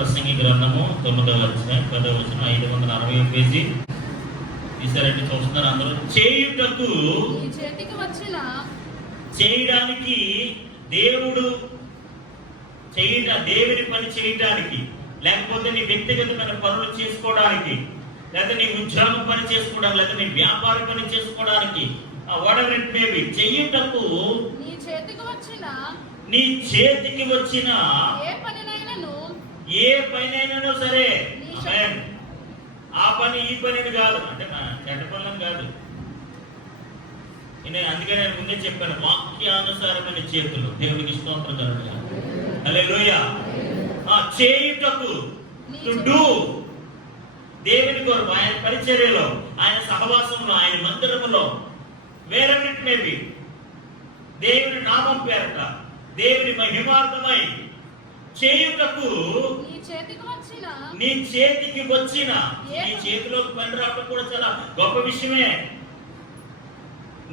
ప్రసంగి గ్రంథము 9వ అధ్యాయం 10వ వచనం 560వ పేజీ. ఈసారి చూస్తున్నారు అందరూ. చేయుటకు చేయడానికి దేవుడు దేవుని పని చేయడానికి, లేకపోతే నీ వ్యక్తిగతమైన పనులు చేసుకోవడానికి, లేదా నీ ఉద్యోగం పని చేసుకోవడానికి, లేదా నీ వ్యాపార పని చేసుకోవడానికి, whatever it may be, చేయుటకు నీ చేతికి వచ్చిన ఏ పనినైనాను సరే, ఆ పని ఈ పని కాదు, అంటే చెడ్డ పనులను కాదు. అందుకే నేను ముందే చెప్పాను, వాక్యానుసారమైన చేతులు దేవునికి స్తోత్రం కలుగుగా. హల్లెలూయా. చేయుటకు, టు డూ, దేవుని కొరకు, ఆయన పరిచర్యలో, ఆయన సహవాసంలో, ఆయన మందిరములో, వేరెవర్ ఇట్ మే బి, దేవుని నామం పేరట, దేవుని మహిమార్థమై చేయుటకు నీ చేతికి వచ్చిన, నీ చేతిలోకి పని రావడం కూడా చాలా గొప్ప విషయమే.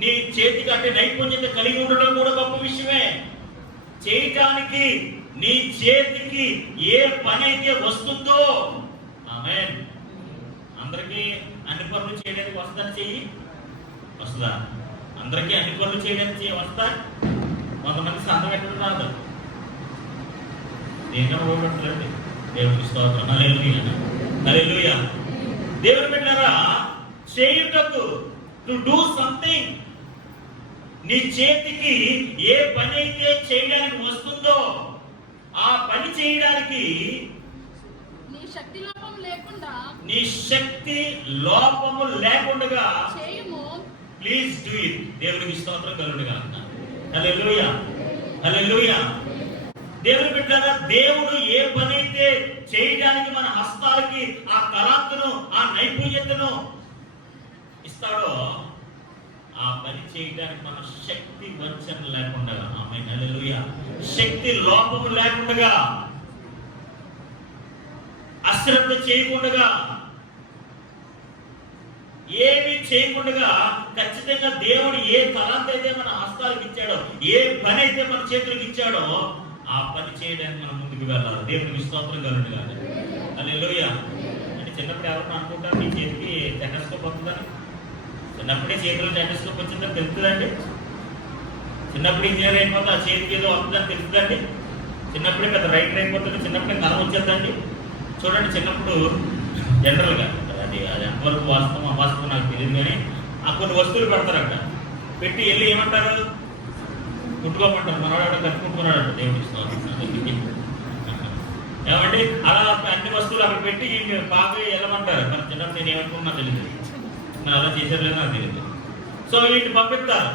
నీ చేతికి అంటే నైపుణ్యత కలిగి ఉండడం కూడా గొప్ప విషయమే. చేయటానికి నీ చేతికి ఏ పని అయితే వస్తుందో, ఆమేన్. అందరికీ అన్ని పనులు చేయడానికి వస్తుందని చెయ్యి, వస్తుందా? అందరికీ అన్ని పనులు చేయడానికి వస్తా? కొంతమంది సంతం పెట్టడం రాదు. దేనికన్నా ఓడట్లేదు. దేవునికి స్తోత్రం. హల్లెలూయా, హల్లెలూయా. దేవుని బిడ్డలారా, చేయుటకు, టు డూ సంథింగ్, నీ చేతికి ఏ పని అయితే చేయడానికి వస్తుందో ఆ పని చేయడానికి నీ శక్తి లోపము లేకుండా ప్లీజ్ డూ ఇట్. దేవునికి స్తోత్రం కలుగునుగా. హల్లెలూయా, హల్లెలూయా. దేవుని బిడ్డలారా, దేవుడు ఏ పని అయితే చేయడానికి మన హస్తాలకి ఆ తలాంతును, ఆ నైపుణ్యతను ఇస్తాడో ఆ పని చేయడానికి మన శక్తి వంచన లేకుండా, ఆమేన్, హల్లెలూయా, శక్తి లోపము లేకుండా, అశ్రద్ధ చేయకుండా, ఏమి చేయకుండా, ఖచ్చితంగా దేవుడు ఏ తలాంత అయితే మన హస్తాలకు ఇచ్చాడో, ఏ పని అయితే మన చేతులకు ఇచ్చాడో ఆ పని చేయడానికి మనం ముందుకు వెళ్ళాలి. దేవునికి స్తోత్రం కలుగునుగా. హల్లెలూయా. అంటే చిన్నప్పుడు ఎవరన్నా అనుకుంటారు నీ చేతికి టెటస్కోప్ వస్తుందని? చిన్నప్పుడే చేతిలో టెటస్కోప్ వచ్చిందని తెలుస్తుందండి? చిన్నప్పుడు ఇంజనీర్ అయిపోతే ఆ చేతికి ఏదో వస్తుందని తెలుస్తుందండి? చిన్నప్పుడే పెద్ద రైటర్ అయిపోతుంది, చిన్నప్పుడే కలం వచ్చేద్దండి? చూడండి, చిన్నప్పుడు జనరల్గా అది ఎంతవరకు వాస్తవం అవాస్తవం నాకు తెలియదు, కానీ ఆ కొన్ని వస్తువులు పెడతారట. పెట్టి వెళ్ళి ఏమంటారు? కుట్టుకోమంటారు. మనవాడు కట్టుకుంటున్నాడు. దేవుడి ఏమండి, అలా అన్ని వస్తువులు అక్కడ పెట్టి పాప వెళ్ళమంటారు. కానీ చిన్నప్పుడు నేను ఏమనుకున్నా తెలియదు, నేను అలా చేసేది నాకు తెలియదు. సో వీటిని పంపిస్తారు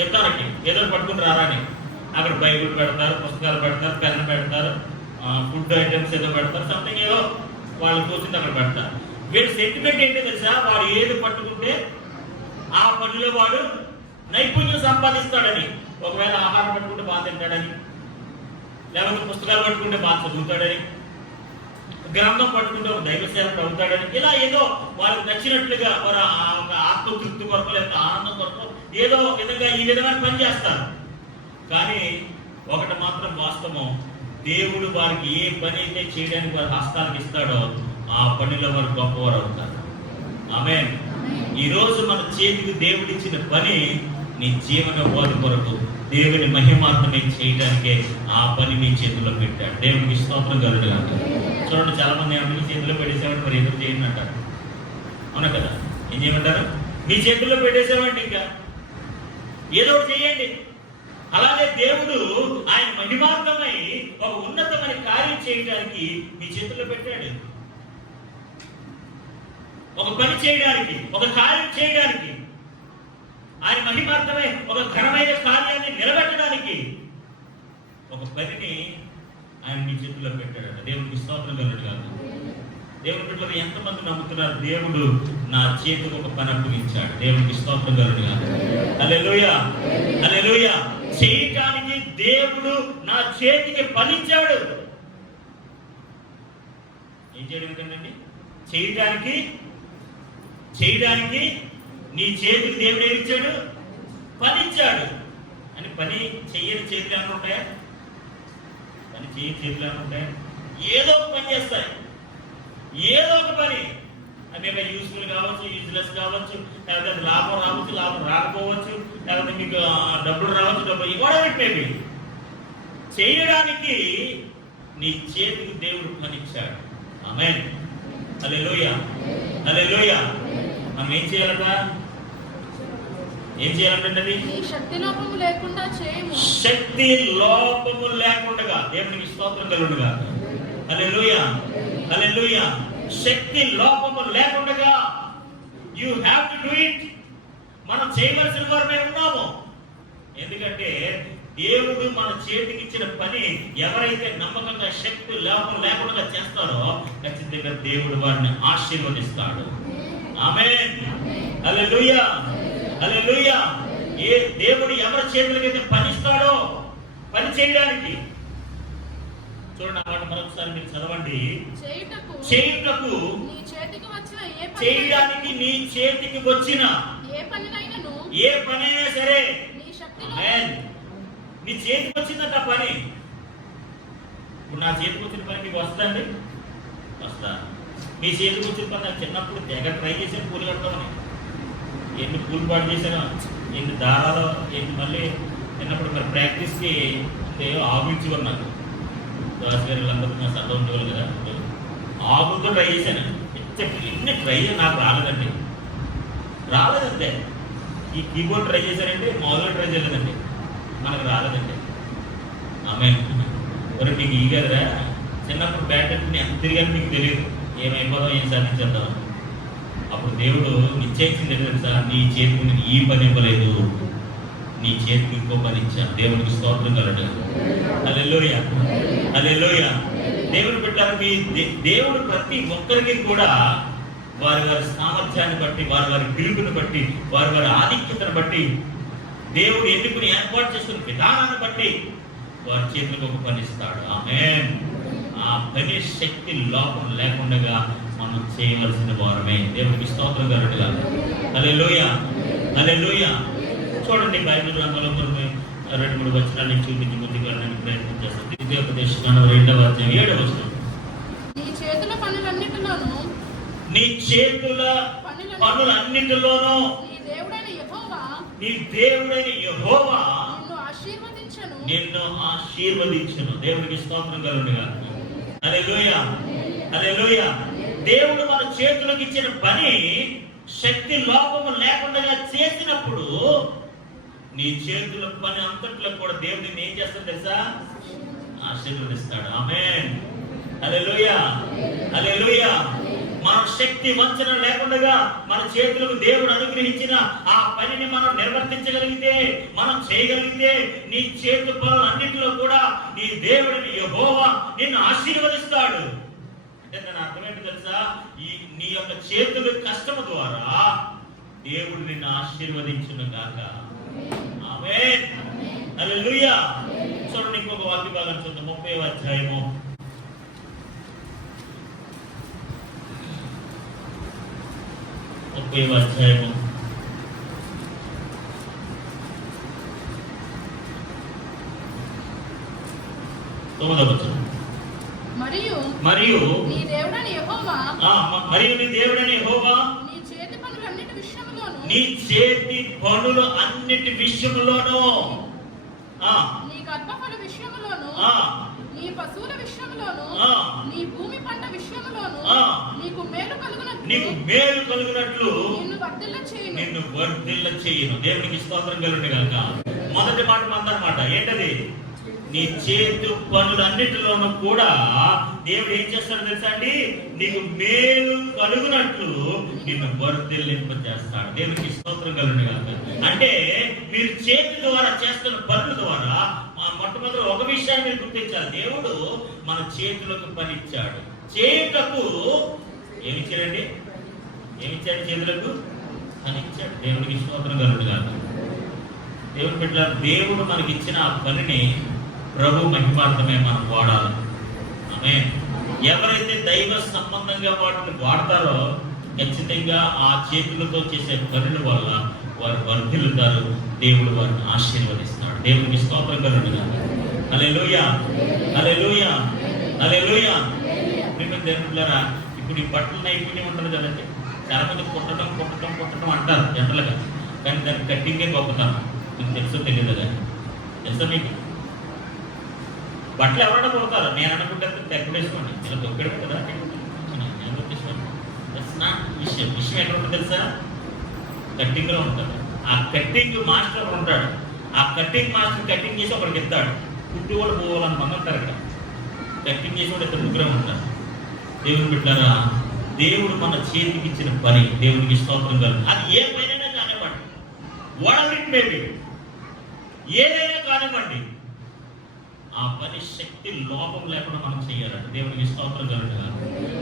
యుద్ధానికి, ఏదో పట్టుకుని రారాని. అక్కడ బైబుల్ పెడతారు, పుస్తకాలు పెడతారు, పెన్ను పెడతారు, ఫుడ్ ఐటమ్స్ ఏదో పెడతారు, సంథింగ్ ఏదో వాళ్ళు కూర్చుంది అక్కడ పెడతారు. వీడి సెంటిమెంట్ ఏంటో తెలుసా? వాడు ఏది పట్టుకుంటే ఆ పనిలో వాడు నైపుణ్యం సంపాదిస్తాడని. ఒకవేళ ఆహారం పట్టుకుంటే బాగా తింటాడని, లేకపోతే పుస్తకాలు పట్టుకుంటే బాగా చదువుతాడని, గ్రంథం పట్టుకుంటే ఒక దైవ సేవకుడు అవుతాడని, ఇలా ఏదో వాళ్ళకి నచ్చినట్లుగా వారు ఆత్మతృప్తి కొరకు లేదా ఆనందం కొరకు ఏదో విధంగా ఈ విధమైన పని చేస్తారు. కానీ ఒకటి మాత్రం వాస్తవం, దేవుడు వారికి ఏ పని అయితే చేయడానికి వారి హస్తాలకు ఇస్తాడో ఆ పనిలో వారు గొప్పవారు అవుతారు. ఆమేన్. ఈరోజు మన చేతికి దేవుడిచ్చిన పని నీ జీవన బోధ కొరకు, దేవుని మహిమార్థమే చేయడానికే ఆ పని మీ చేతుల్లో పెట్టాడు. దేవునికి స్తోత్రం కలుగునుగా. చూడండి, చాలా మంది ఏమంటే మీ చేతుల్లో పెట్టేసామంటే మరి ఎదురు చేయండి అంటారు. అవునా కదా? ఏం చేయమంటారు? మీ చేతుల్లో పెట్టేసామంటే ఇంకా ఏదో ఒకటి చేయండి. అలాగే దేవుడు ఆయన మహిమార్థమై ఒక ఉన్నతమైన కార్యం చేయడానికి మీ చేతుల్లో పెట్టాడు. ఒక పని చేయడానికి, ఒక కార్యం చేయడానికి, ఆయన మహిమార్థమై ఒక ఘనమైన కార్యాన్ని నిలబెట్టడానికి ఒక పనిని ఆయన మీ చేతుల్లో పెట్టాడు. దేవునికి స్తోత్రం కలుగునుగా. దేవుని బిడ్డలు ఎంతమంది నమ్ముతున్నారు? దేవుడు నా చేతికి ఒక పని అప్పగించాడు. దేవునికి స్తోత్రం కలుగునుగా. హల్లెలూయా, హల్లెలూయా. చేయటానికి దేవుడు నా చేతికి పనిచ్చాడు. ఏం చేయడం ఏంటండి? చేయడానికి నీ చేతికి దేవుడు ఏమిచ్చాడు? పనిచ్చాడు. అని పని చెయ్యని చేతులు ఏమైనా ఉంటాయా? పని చేయని చేతులు ఏమైనా ఉంటాయా? ఏదో ఒక పని చేస్తాయి. ఏదో ఒక పని అంటే యూస్ఫుల్ కావచ్చు, యూజ్లెస్ కావచ్చు, లేకపోతే లాభం రావచ్చు, లాభం రాకపోవచ్చు, లేకపోతే మీకు డబ్బులు రావచ్చు, డబ్బులు ఇవ్వడానికి చేయడానికి నీ చేతికి దేవుడు పనిచ్చాడు. ఆమేన్. హల్లెలూయా, హల్లెలూయా. మనం ఏం చేయాలట? ఏం చేయాలంటే శక్తి లోపము లేకుండా చేయము. శక్తి లోపము లేకుండా దేవునికి స్తోత్రం కలుగునుగా. హల్లెలూయా, హల్లెలూయా. శక్తి లోపము లేకుండా you have to do it. మనం చేయవలసిన వారమే ఉన్నాము. ఎందుకంటే దేవుడు మన చేతికి ఇచ్చిన పని ఎవరైతే నమ్మకంగా శక్తి లోపం లేకుండా చేస్తారో ఖచ్చితంగా దేవుడు వారిని ఆశీర్వదిస్తాడు. ఆమేన్. హల్లెలూయా, హల్లెలూయా. ఏ దేవుడు ఎవరి చేతులకైతే పనిస్తాడో పని చేయడానికి, చూడండి ఆ మాట మరొకసారి మీరు చదవండి. చేయుటకు చేయడానికి నీ చేతికి వచ్చిన ఏ పనైనా సరే నీ చేతికి వచ్చిందంట పని. ఇప్పుడు నా చేతికి వచ్చిన పని మీకు వస్తుందండి? వస్తా. మీ చేతికి వచ్చిన పని నాకు చిన్నప్పుడు తెగ ట్రై చేశాను పూలు కట్టమని. ఎన్ని పూలు పాటు చేశాను, ఎన్ని దారాలు, ఎన్ని మళ్ళీ చిన్నప్పుడు మరి ప్రాక్టీస్కి అంటే ఆగులు నాకు దోసగారిలందరూ నా సర్ద ఉండేవాళ్ళు కదా, ఆగులతో ట్రై చేశాను. ఎన్ని ట్రై నాకు రాలేదండి, రాలేదంతే. ఈ కీబోర్డ్ ట్రై చేశానంటే మామూలుగా ట్రై చేయలేదండి, మనకు రాలేదండి. ఆమేన్. మరి మీకు ఈ కదరా చిన్నప్పుడు బ్యాట్ అంటే ఎంత తిరిగాను మీకు తెలియదు, ఏమైపోదాం, ఏం సాధించేద్దాం. అప్పుడు దేవుడు నిశ్చయించింది తెలుసా, నీ చేతికి నేను ఈ పని ఇవ్వలేదు, నీ చేతికి ఇంకో పని ఇచ్చాను. దేవునికి స్తోత్రం కలడు. హల్లెలూయా, హల్లెలూయా. దేవుడు పెట్టారు. మీ దేవుడు ప్రతి ఒక్కరికి కూడా వారి వారి సామర్థ్యాన్ని బట్టి, వారి వారి పిలుపుని బట్టి, వారి వారి ఆధిక్యతను బట్టి, దేవుడు ఎన్నుకుని ఏర్పాటు చేసుకున్న విధానాన్ని బట్టి వారి చేతులకు ఒక పని ఇస్తాడు. ఆమేన్. ఆ పని శక్తి లోపం లేకుండా మనం చేయవలసిన వారమే. దేవునికి స్తోత్రం కలుగునుగా. హల్లెలూయా, హల్లెలూయా. చూడండి బైబిల్ రంగంలో 2-3 వచనాలను చూపించి ముందుకు వెళ్ళడానికి ప్రయత్నం చేస్తాం. ద్వితీయోపదేశకాండం 2వ అధ్యాయం 7వ వచనం. నీ చేతుల పనులన్నిటిలోనూ నీ చేతుల పనులన్నిటిలోనూ నీ దేవుడైన యెహోవా నిన్ను ఆశీర్వదించును. దేవునికి స్తోత్రం కలుగునుగా. హల్లెలూయా, హల్లెలూయా. దేవుడు మన చేతులకు ఇచ్చిన పని శక్తి లోపము లేకుండా చేసినప్పుడు నీ చేతుల పని అంతట్లో కూడా దేవుడిని ఏం చేస్తాడు తెలుసా? ఆశీర్వదిస్తాడు. ఆమేన్. హల్లెలూయా, హల్లెలూయా. మన శక్తి వంచన లేకుండా మన చేతులకు దేవుడు అనుగ్రహించిన ఆ పనిని మనం నిర్వర్తించగలిగితే, మనం చేయగలిగితే, నీ చేతు పనులన్నింటిలో కూడా నీ దేవుడిని యెహోవా నిన్ను ఆశీర్వదిస్తాడు. అంటే దాని అర్థం ఏంటి తెలుసా? నీ యొక్క చేతుల కష్టము ద్వారా దేవుడు నిన్ను ఆశీర్వదించును గాక. ఆమేన్. హల్లెలూయా. చూడండి ఇంకొక వాక్య భాగం చూద్దాం. 30వ అధ్యాయము 9వ వచనం. మరియు నీ దేవుడైన యెహోవా నీ చేతి పనులు అన్నిటి విషయములోను, నీ గర్భఫల విషయములోను, నీ పశువుల విషయములోను, నీ భూమి పంట విషయములోను నీకు మేలు కలుగునట్లు నిన్ను వర్ధిల్ల చేయును. దేవునికి స్తోత్రం కలుగునుగాక. మొదటి మాట మందన్నమాట ఏంటది? నీ చేతు పనులన్నిటిలోనూ కూడా దేవుడు ఏం చేస్తాడు తెలుసా అండి? నీకు మేలు కలుగునట్లు నిన్ను వర్ధిల్లింపజేస్తాడు. దేవునికి స్తోత్రం కలుగునుగాక. అంటే మీరు చేతి ద్వారా చేస్తున్న పనుల ద్వారా మొట్టమొదటి ఒక విషయాన్ని మీరు గుర్తించాలి. దేవుడు మన చేతులకు పని ఇచ్చాడు. చేతులకు ఏమిచ్చాడండి? ఏమిచ్చాడు? చేతులకు పని ఇచ్చాడు. దేవుడికి స్తోత్రం కలుగునుగాక. దేవుడు పెట్టారు. దేవుడు మనకి ఇచ్చిన ఆ పనిని ప్రభు మహిమార్థమే మనం వాడాలి. ఆమేన్. ఎవరైతే దైవ సంబంధంగా వాటిని వాడతారో ఖచ్చితంగా ఆ చేతులతో చేసే పనుల వల్ల వారు వర్ధిల్లుతారు. దేవుడు వారిని ఆశీర్వదిస్తాడు. దేవునికి స్తోత్రం కలుగునుగాక. హల్లెలూయా, హల్లెలూయా. హల్లెలూయా. దేవులారా, ఇప్పుడు ఈ బట్టలు నైపుణ్యం ఉంటుంది కదండి. చాలా మంది కుట్టడం అంటారు జనరల్గా, కానీ దాన్ని కట్టింగే గొప్పతనం. మీకు తెలుసో తెలియదు కానీ తెలుసా మీకు? బట్టలు ఎవరైనా కొడతారు, నేను అనుకుంటే తెగ్గేసుకోండి, ఇలా దొక్కడం కదా. విషయం ఎక్కడ ఉంటుంది తెలుసా? కట్టింగ్లో ఉంటుంది. ఆ కట్టింగ్ మాస్టర్ ఉంటాడు. ఆ కట్టింగ్ మాస్టర్ కట్టింగ్ చేసి ఒకరికి ఇస్తాడు. కుట్టి కూడా పోవాలని మంది ఉంటారు ఇక్కడ. కట్టింగ్ చేసి కూడా ఇద్దరు ముగ్గురే ఉంటారు. దేవుని బిడ్డారా, దేవుడు మన చేతికి ఇచ్చిన పని దేవునికి స్తోత్రం కలుగు. అది ఏ పనైనా కానివ్వండి, వాట్ ఇట్ మే బి, ఏదైనా కానివ్వండి, ఆ పని శక్తి లోపం లేకుండా మనం చేయాలంటే దేవునికి స్తోత్రం కలుగుగా.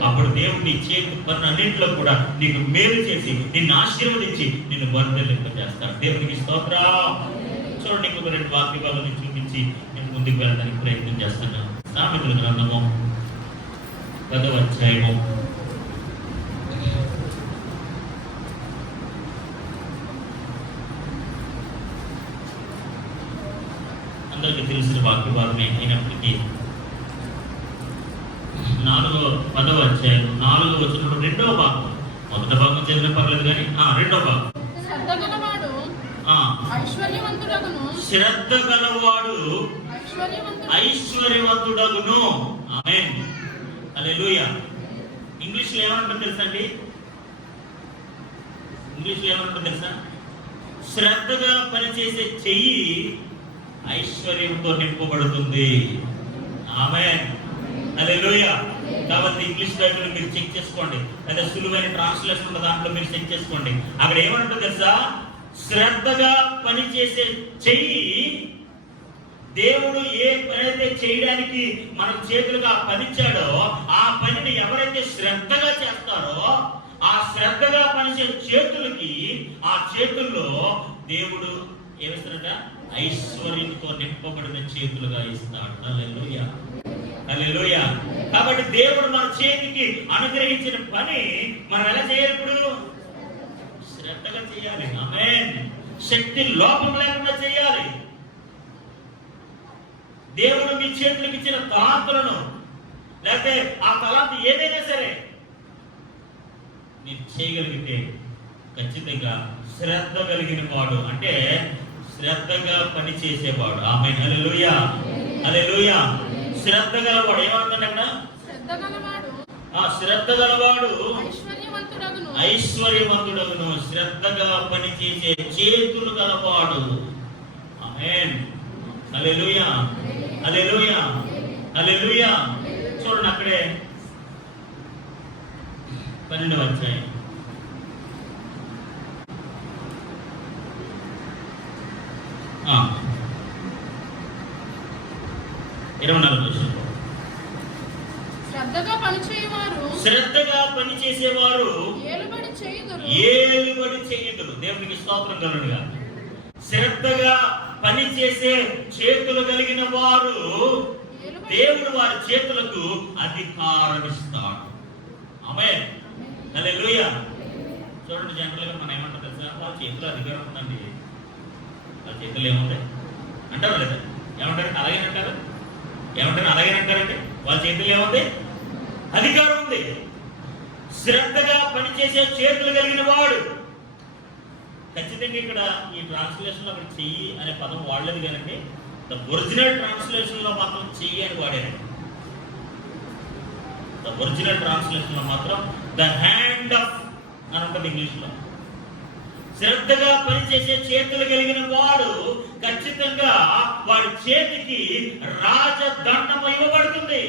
అప్పుడు దేవుడు నీ చేతి పని అన్నింటిలో కూడా నీకు మేలు చేసి నిన్ను ఆశీర్వదించి నిన్ను వర్ధిల్లింపజేస్తాడు. దేవునికి స్తోత్రం. చూడండి, ఇంకొక 2 వాక్యాలను చూపించి నేను ముందుకు వెళ్ళడానికి ప్రయత్నం చేస్తాను. సామెతల గ్రంథము 10వ అధ్యాయము 'అందరికీ తెలిసిన వాక్యభాగమే అయినప్పటికీ 10వ అధ్యాయం 4వ వచనంలో 2వ భాగం, మొదటి భాగం చదివిన పర్లేదు కానీ 2వ భాగం, శ్రద్ధ గలవాడు ఐశ్వర్యవంతుడగును. ఆమేన్, హల్లెలూయా. ఇంగ్లీష్లో ఏమంటారు తెలుసా అండి? ఇంగ్లీష్లో ఏమంటారు తెలుసా? శ్రద్ధగా పనిచేసే చెయ్యి ఐశ్వర్యంతో నింపబడుతుంది. ఆమేన్, హల్లెలూయా. కాబట్టి ఇంగ్లీష్ బైబిల్ మీరు చెక్ చేసుకోండి, లేదా సులువైన ట్రాన్స్లేషన్ ఉన్న దాంట్లో మీరు చెక్ చేసుకోండి. అక్కడ ఏమంటారు తెలుసా? శ్రద్ధగా పనిచేసే చెయ్యి, దేవుడు ఏ పని అయితే చేయడానికి మన చేతులుగా పనిచ్చాడో ఆ పనిని ఎవరైతే శ్రద్ధగా చేస్తారో ఆ శ్రద్ధగా పనిచేసే చేతులకి, ఆ చేతుల్లో దేవుడు ఏమిస్తాడట? ఐశ్వర్యంతో నింపబడిన చేతులుగా ఇస్తాడు. హల్లెలూయా, హల్లెలూయా. కాబట్టి దేవుడు మన చేతికి అనుగ్రహించిన పని మనం ఎలా చేయాలి? ఇప్పుడు శ్రద్ధగా చేయాలి. ఆమేన్. శక్తి లోపం లేకుండా చేయాలి. దేవుడు మీ చేతులకు ఇచ్చిన తలాంతులను, లేకపోతే ఆ తలాంతు ఏదైనా సరే మీరు చేయగలిగితే ఖచ్చితంగా శ్రద్ధ కలిగిన వాడు, అంటే శ్రద్ధగా పని చేసేవాడు. ఆమేన్, హల్లెలూయా, హల్లెలూయా. శ్రద్ధ గలవాడు ఏమంటున్నాడు? శ్రద్ధ గలవాడు ఐశ్వర్యవంతుడగును. శ్రద్ధగా పని చేసే చేతులు గలవాడు. ఆమేన్, హల్లెలూయా, హల్లెలూయా, హల్లెలూయా. చూడండి, అక్కడే 12వ అధ్యాయం 24వ వచనం. శ్రద్ధగా పని చేసేవారు ఏలుబడి చేయుదురు. దేవునికి స్తోత్రం కలుగుగా. శ్రద్ధగా పని చేసే చేతులు కలిగిన వారు దేవుడు వారి చేతులకు అధికారం ఇస్తాడు. ఆమేన్, హల్లెలూయా. చూడండి, జనరల్గా మనం ఏమంటారు తెలుసా? వాళ్ళ చేతిలో అధికారం ఉందండి. వాళ్ళ చేతులు ఏముంది అంటారు లేదా? ఏమంటారు? అలాగే అంటారు. ఏమంటారు? అలాగే అంటారంటే వాళ్ళ చేతులు ఏముంది? అధికారం ఉంది. శ్రద్ధగా పనిచేసే చేతులు కలిగిన వాడు. ఖచ్చితంగా ఇక్కడ ఈ ట్రాన్స్లేషన్ లో అక్కడ చెయ్యి అనే పదం వాడలేదు కదండి. ద ఒరిజినల్ ట్రాన్స్లేషన్ లో మాత్రం చెయ్యి అని వాడారండి. ద ఒరిజినల్ ట్రాన్స్లేషన్ లో మాత్రం ద హ్యాండ్ ఆఫ్ అని ఉంటుంది ఇంగ్లీష్ లో. శ్రద్ధగా పనిచేసే చేతులు కలిగిన వాడు ఖచ్చితంగా వాడి చేతికి రాజదండం ఇవ్వబడుతుంది.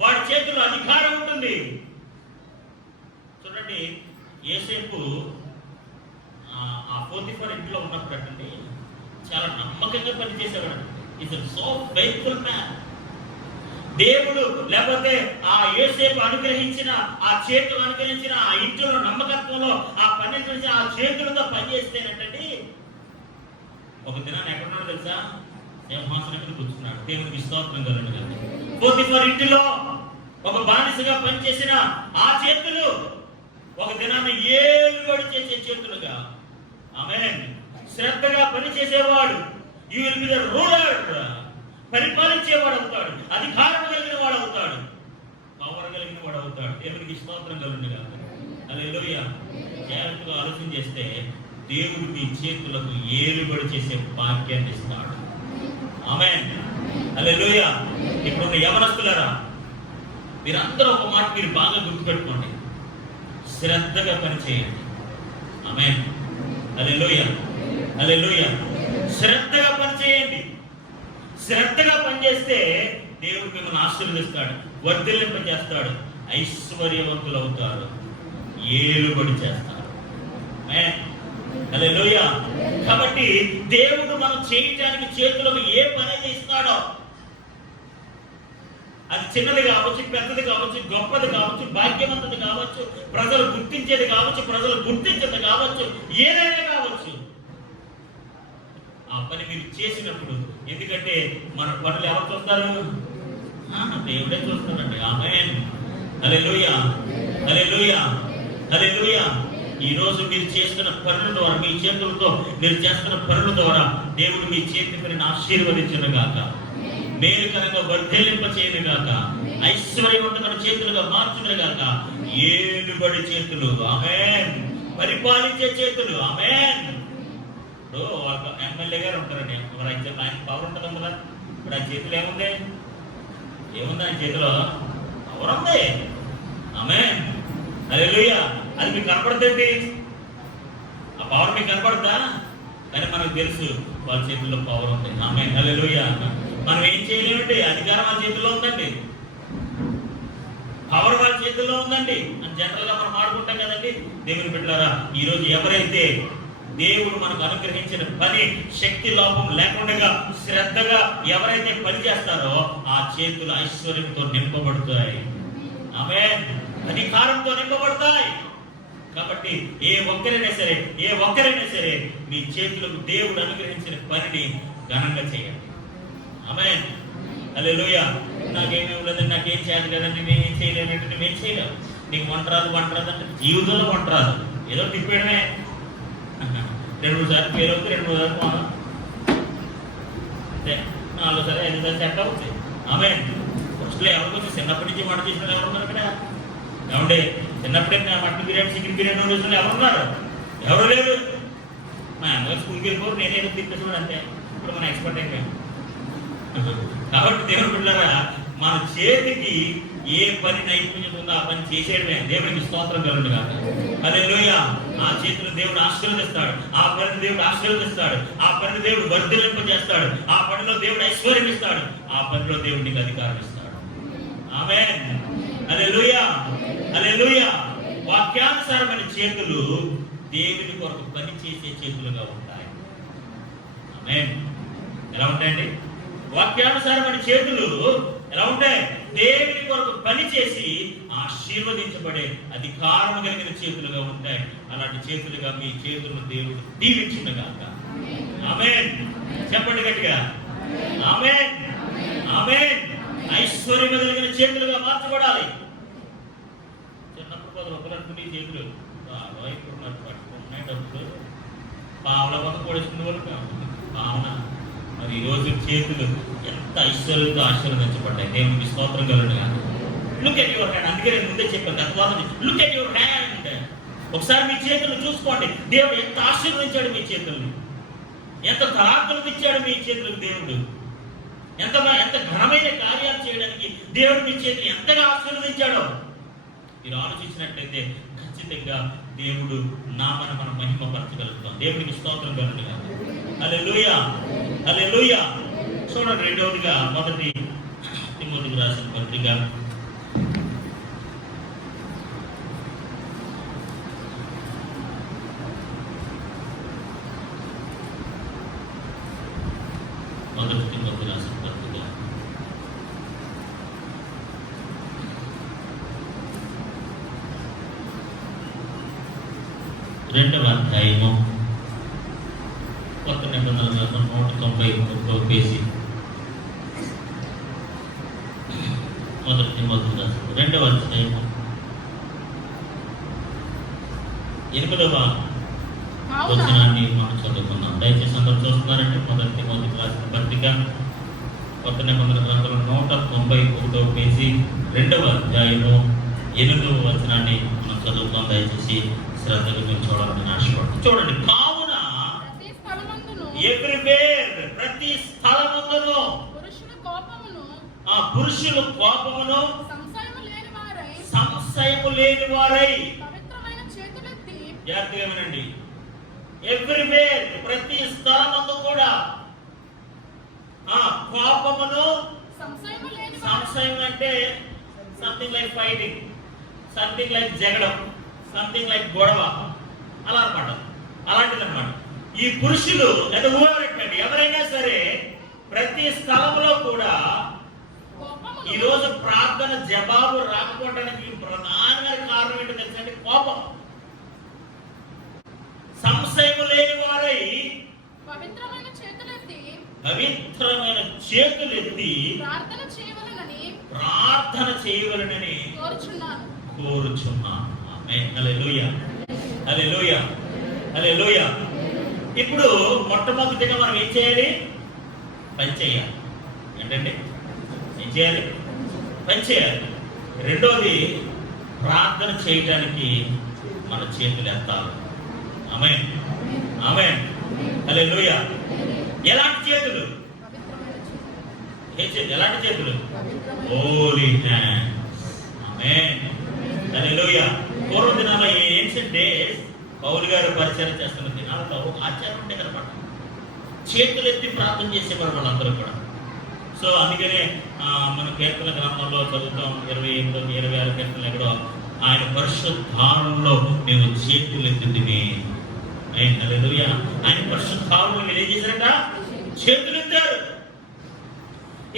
వాడి చేతిలో అధికారం ఉంటుంది. చూడండి, యోసేపు ఆ పోతిఫర్ ఇంట్లో ఉన్నప్పుడు అంటే చాలా నమ్మకంగా పనిచేసేవాడు. Is so faithful man. దేవుడు లేకపోతే ఆ యోసేపు అనుగ్రహించిన ఆ చేతులు అనుగ్రహించిన ఆ ఇంట్లో నమ్మకత్వంలో ఆ పని గురించి ఆ చేతులతో పనిచేస్తేనంటండి ఒక దినాన్ని ఎక్కడున్నాడు తెలుసా? సింహాసనం మీద కూర్చున్నాడు. దేవునికి స్తోత్రం కలుగుగా. పోతిఫర్ ఇంటిలో ఒక బానిసగా పనిచేసిన ఆ చేతులు ఒక దినాన్ని ఏలుబడి చేసే చేతులుగా. ఆమేన్. శ్రద్ధగా పని చేసేవాడు. You will be the ruler. పరిపాలించేవాడు అవుతాడు, అధికారం కలిగిన వాడు అవుతాడు, పవర్ కలిగిన వాడు అవుతాడు. దేవునికి స్తోత్రం కలుగునుగా. హల్లెలూయా. జాగ్రత్తగా ఆలోచన చేస్తే దేవుడు మీ చేతులకు ఏలుబడి చేసే భాగ్యాన్ని ఇస్తాడు. ఆమేన్. హల్లెలూయా. ఇప్పుడున్న యవనస్తులారా, మీరందరూ ఒక మాట మీరు బాగా గుర్తుపెట్టుకోండి, శ్రద్ధగా పనిచేయండి. ఆమేన్. హల్లెలూయా. హల్లెలూయా. శ్రద్ధగా పనిచేయండి. శ్రద్ధగా పనిచేస్తే దేవుడు మిమ్మల్ని ఆశీర్వదిస్తాడు, వర్ధిల్లింపజేస్తాడు, ఐశ్వర్యవంతులు అవుతారు, ఏలుబడి చేస్తారు. ఆమేన్. హల్లెలూయా. కాబట్టి దేవుడు మనం చేయటానికి చేతులకు ఏ పని అయితే ఇస్తాడో, అది చిన్నది కావచ్చు, పెద్దది కావచ్చు, గొప్పది కావచ్చు, భాగ్యవంతుది కావచ్చు, ప్రజలు గుర్తించేది కావచ్చు, ప్రజలు గుర్తించేది కావచ్చు, ఏదైనా కావచ్చు, ఆ పని మీరు చేసినప్పుడు, ఎందుకంటే మన పనులు ఎవరు చూస్తారు? దేవుడే చూస్తాడండి. ఆమేన్. హల్లెలూయా. హల్లెలూయా. హల్లెలూయా. ఈ రోజు మీరు చేస్తున్న పనుల ద్వారా, మీ చేతులతో మీరు చేస్తున్న పనుల ద్వారా దేవుడు మీ చేతి పనిని ఆశీర్వదించును గాక, మేలుకరంగా వర్ధిల్లింప చేయను గాక, ఐశ్వర్యవంతమైన చేతులుగా మార్చును గాక. ఏలుబడి చేతులు. ఆమేన్. పరిపాలించే చేతులు. ఆమేన్. ఇప్పుడు ఒక ఎమ్మెల్యే గారు ఉంటారండి, ఆయన పవర్ ఉంటుంది కదా. ఇప్పుడు ఆయన చేతులు ఏముంది? ఏముంది ఆయన చేతిలో? పవర్ ఉంది. ఆమేన్. హల్లెలూయా. అది మీకు కనపడుతుంది, ఆ పవర్ మీకు కనపడుతుందా? కానీ మనకు తెలుసు వాళ్ళ చేతుల్లో పవర్ ఉంది. ఆమేన్. హల్లెలూయా. మనం ఏం చేయలేమండి, అధికారం వాళ్ళ చేతుల్లో ఉందండి, పవర్ వాళ్ళ చేతుల్లో ఉందండి అని జనరల్ గా మనం ఆడుకుంటాం కదండి. దేవుని బిడ్డలారా, ఈరోజు ఎవరైతే దేవుడు మనకు అనుగ్రహించిన పని శక్తి లోపం లేకుండా శ్రద్ధగా ఎవరైతే పని చేస్తారో ఆ చేతులు ఐశ్వర్యంతో నింపబడతాయి. ఆమేన్. అధికారంతో నింపబడతాయి. కాబట్టి ఏ ఒక్కరైనా సరే మీ చేతులకు దేవుడు అనుగ్రహించిన పనిని ఘనంగా చేయండి. ఆమేన్. హల్లెలూయా. నాకేమీ ఉండదు, నాకేం చేయాలి కదండి, నేనేం చేయలేనంటే నువ్వేం చేయలేవు, నీకు వంట రాదు అంటే జీవితంలో వంట రాదు, ఏదో తిప్పేయడమే. 2-3 సార్లు ఫెయిల్ అవుతుంది, 2-3 సార్లు పోను, 4 సార్లు 5 సార్లు సెట్ అవుతుంది. ఆమేన్. ఫస్ట్లో ఎవరికి వచ్చి చిన్నప్పటి నుంచి వంట చేసిన ఎవరున్నారు ఇక్కడ? ఏమంటే చిన్నప్పుడే మటన్ బిర్యానీ, చికెన్ బిర్యానీ రోజులు ఎవరున్నారు? ఎవరు లేరు. మా అమ్మగారు స్కూల్కి వెళ్ళిపోరు, నేనేదో తిప్పేసాడు అంతే. ఇప్పుడు మన ఎక్స్పర్ట్ అయిపోయాం. కాబట్టి దేవుడు బిడ్డలారా, మన చేతికి ఏ పని నైపుణ్యం ఉందో ఆ పని చేసేయడమే. దేవుడికి స్తోత్రం కలుగును గాక. హల్లెలూయా. ఆ చేతులు దేవుడు ఆశీర్వదిస్తాడు, ఆ పనిని దేవుడు ఆశీర్వదిస్తాడు, ఆ పనిని దేవుడు వర్ధిల్లింపజేస్తాడు, ఆ పనిలో దేవుడు ఐశ్వర్యం ఇస్తాడు, ఆ పనిలో దేవుడు నీకు అధికారం ఇస్తాడు. ఆమేన్. హల్లెలూయా. హల్లెలూయా. వాక్యానుసారమైన చేతులు దేవుని కొరకు పని చేసే చేతులుగా ఉంటాయి. ఆమేన్. ఎలా ఉంటాయండి? వాక్యానుసారమైన చేతులు ఎలా ఉంటాయి? దేవుని కొరకు పని చేసి ఆశీర్వదించబడే అధికారం కలిగిన చేతులుగా ఉంటాయి. అలాంటి చేతులుగా మీ చేతులను దేవుడు దీవించును గాక. ఆమేన్. చెప్పండి గట్టిగా. ఆమేన్. ఆమేన్. ఐశ్వర్యం కలిగిన చేతులుగా మార్చబడాలి. చిన్నప్పుడు 10 రూపాయలు అనుకునే చేతులు ఇప్పుడు మరి పట్టుకున్నాయి డబ్బులు పావుల వంద పొడిస్తుంది వరకు భావన. మరి ఈరోజు చేతులు ఎంత ఐశ్వర్యంతో ఆశీర్వదించబడ్డాయి. దేవునికి స్తోత్రం కలుగును గాక. Look at your hand. అందుకే నేను ముందే చెప్పాను గత వారం, లుక్ ఎట్ యువర్ హ్యాండ్. ఒకసారి మీ చేతులు చూసుకోండి. దేవుడు ఎంత ఆశీర్వదించాడు మీ చేతుల్ని, ఎంత తలాంతులకు ఇచ్చాడు మీ చేతులకు దేవుడు, ఎంత ఘనమైన కార్యాలు చేయడానికి దేవుడు మీ చేతిని ఎంతగా ఆశీర్వదించాడో మీరు ఆలోచించినట్లయితే ఖచ్చితంగా దేవుడు నామన మనం మహిమపరచగలుగుతాం. దేవునికి స్తోత్రం కలుగును గాక. హల్లెలూయా. హల్లెలూయా. చూడండి, రెండవదిగా 1 తిమోతికి రాసిన పత్రిక 1 తిమోతి రాసిన పత్రిక 2వ అధ్యాయము కొత్త నిబంధన 193 పేజీ 1 తిమోతి రాసిన 2వ అధ్యాయము 8వ వచనాన్ని మనం చదువుకున్నాం. దయచేసి అందరూ చూస్తున్నారంటే 1 తిమోతికి రాసిన పత్రిక కొత్త నిబంధన గ్రంథంలో 191వ పేజీ 2వ అధ్యాయము 8వ వచనాన్ని మనం చదువుతాం. దయచేసి శ్రద్ధగా మీరు చూడాలని ఆశపడుతుంది. చూడండి, కావున ప్రతి స్థలమందును ఎవ్రీవేర్, ప్రతి స్థలమందును పురుషులు కోపమును సంశయము లేని వారై పవిత్రమైన చేతులెత్తి, జాగ్రత్తగా వినండి, ఎవ్రీవేర్, ప్రతి స్థలమందు కూడా కోపమును, సంశయం అంటే something like fighting, something like జగడం, సంథింగ్ లైక్ గొడవ, అలా అన్నమాట. అలాంటిది అన్నమాట. ఈ పురుషులు లేదా ఊరెట్టండి ఎవరైనా సరే ప్రతి స్థలంలో కూడా ఈ రోజు ప్రార్థన జవాబు రాకపోవడానికి ప్రధానమైన కారణం ఏంటో తెలుసండి? కోపం. సంశయం లేని వారై పవిత్రమైన చేతులెత్తి ప్రార్థన చేయవలనని కోరుచున్నాను. ఆమేన్. హల్లెలూయా, హల్లెలూయా, హల్లెలూయా. ఇప్పుడు మొట్టమొదటిగా మనం ఏం చేయాలి? పని చేయాలి. ఏంటండి? ఏం చేయాలి? పని చేయాలి. రెండోది, ప్రార్థన చేయడానికి మన చేతులు ఎత్తాలి. ఆమేన్, ఆమేన్, హల్లెలూయా. ఎలాంటి చేతులు? ఎలాంటి చేతులు? హోలీ హ్యాండ్స్. ఆమేన్, హల్లెలూయా. పూర్వ దినాల్లో ఏన్షియంట్ డేస్ పౌలు గారు పరిచయం చేస్తున్న దినాల్లో ఆచారం ఉంటే కనపడ చేతులు ఎత్తి ప్రార్థన చేసేవారు వాళ్ళందరూ కూడా. సో అందుకనే మన కీర్తన గ్రంథంలో చదువుతాం, 28, 26 కీర్తనలు ఎక్కడో ఆయన పరిశుద్ధారంలో మేము చేతులు ఎత్తింది. హల్లెలూయా. ఆయన పరిశుద్ధారంలో మీరు ఏం చేశారట? చేతులు ఎత్తారు.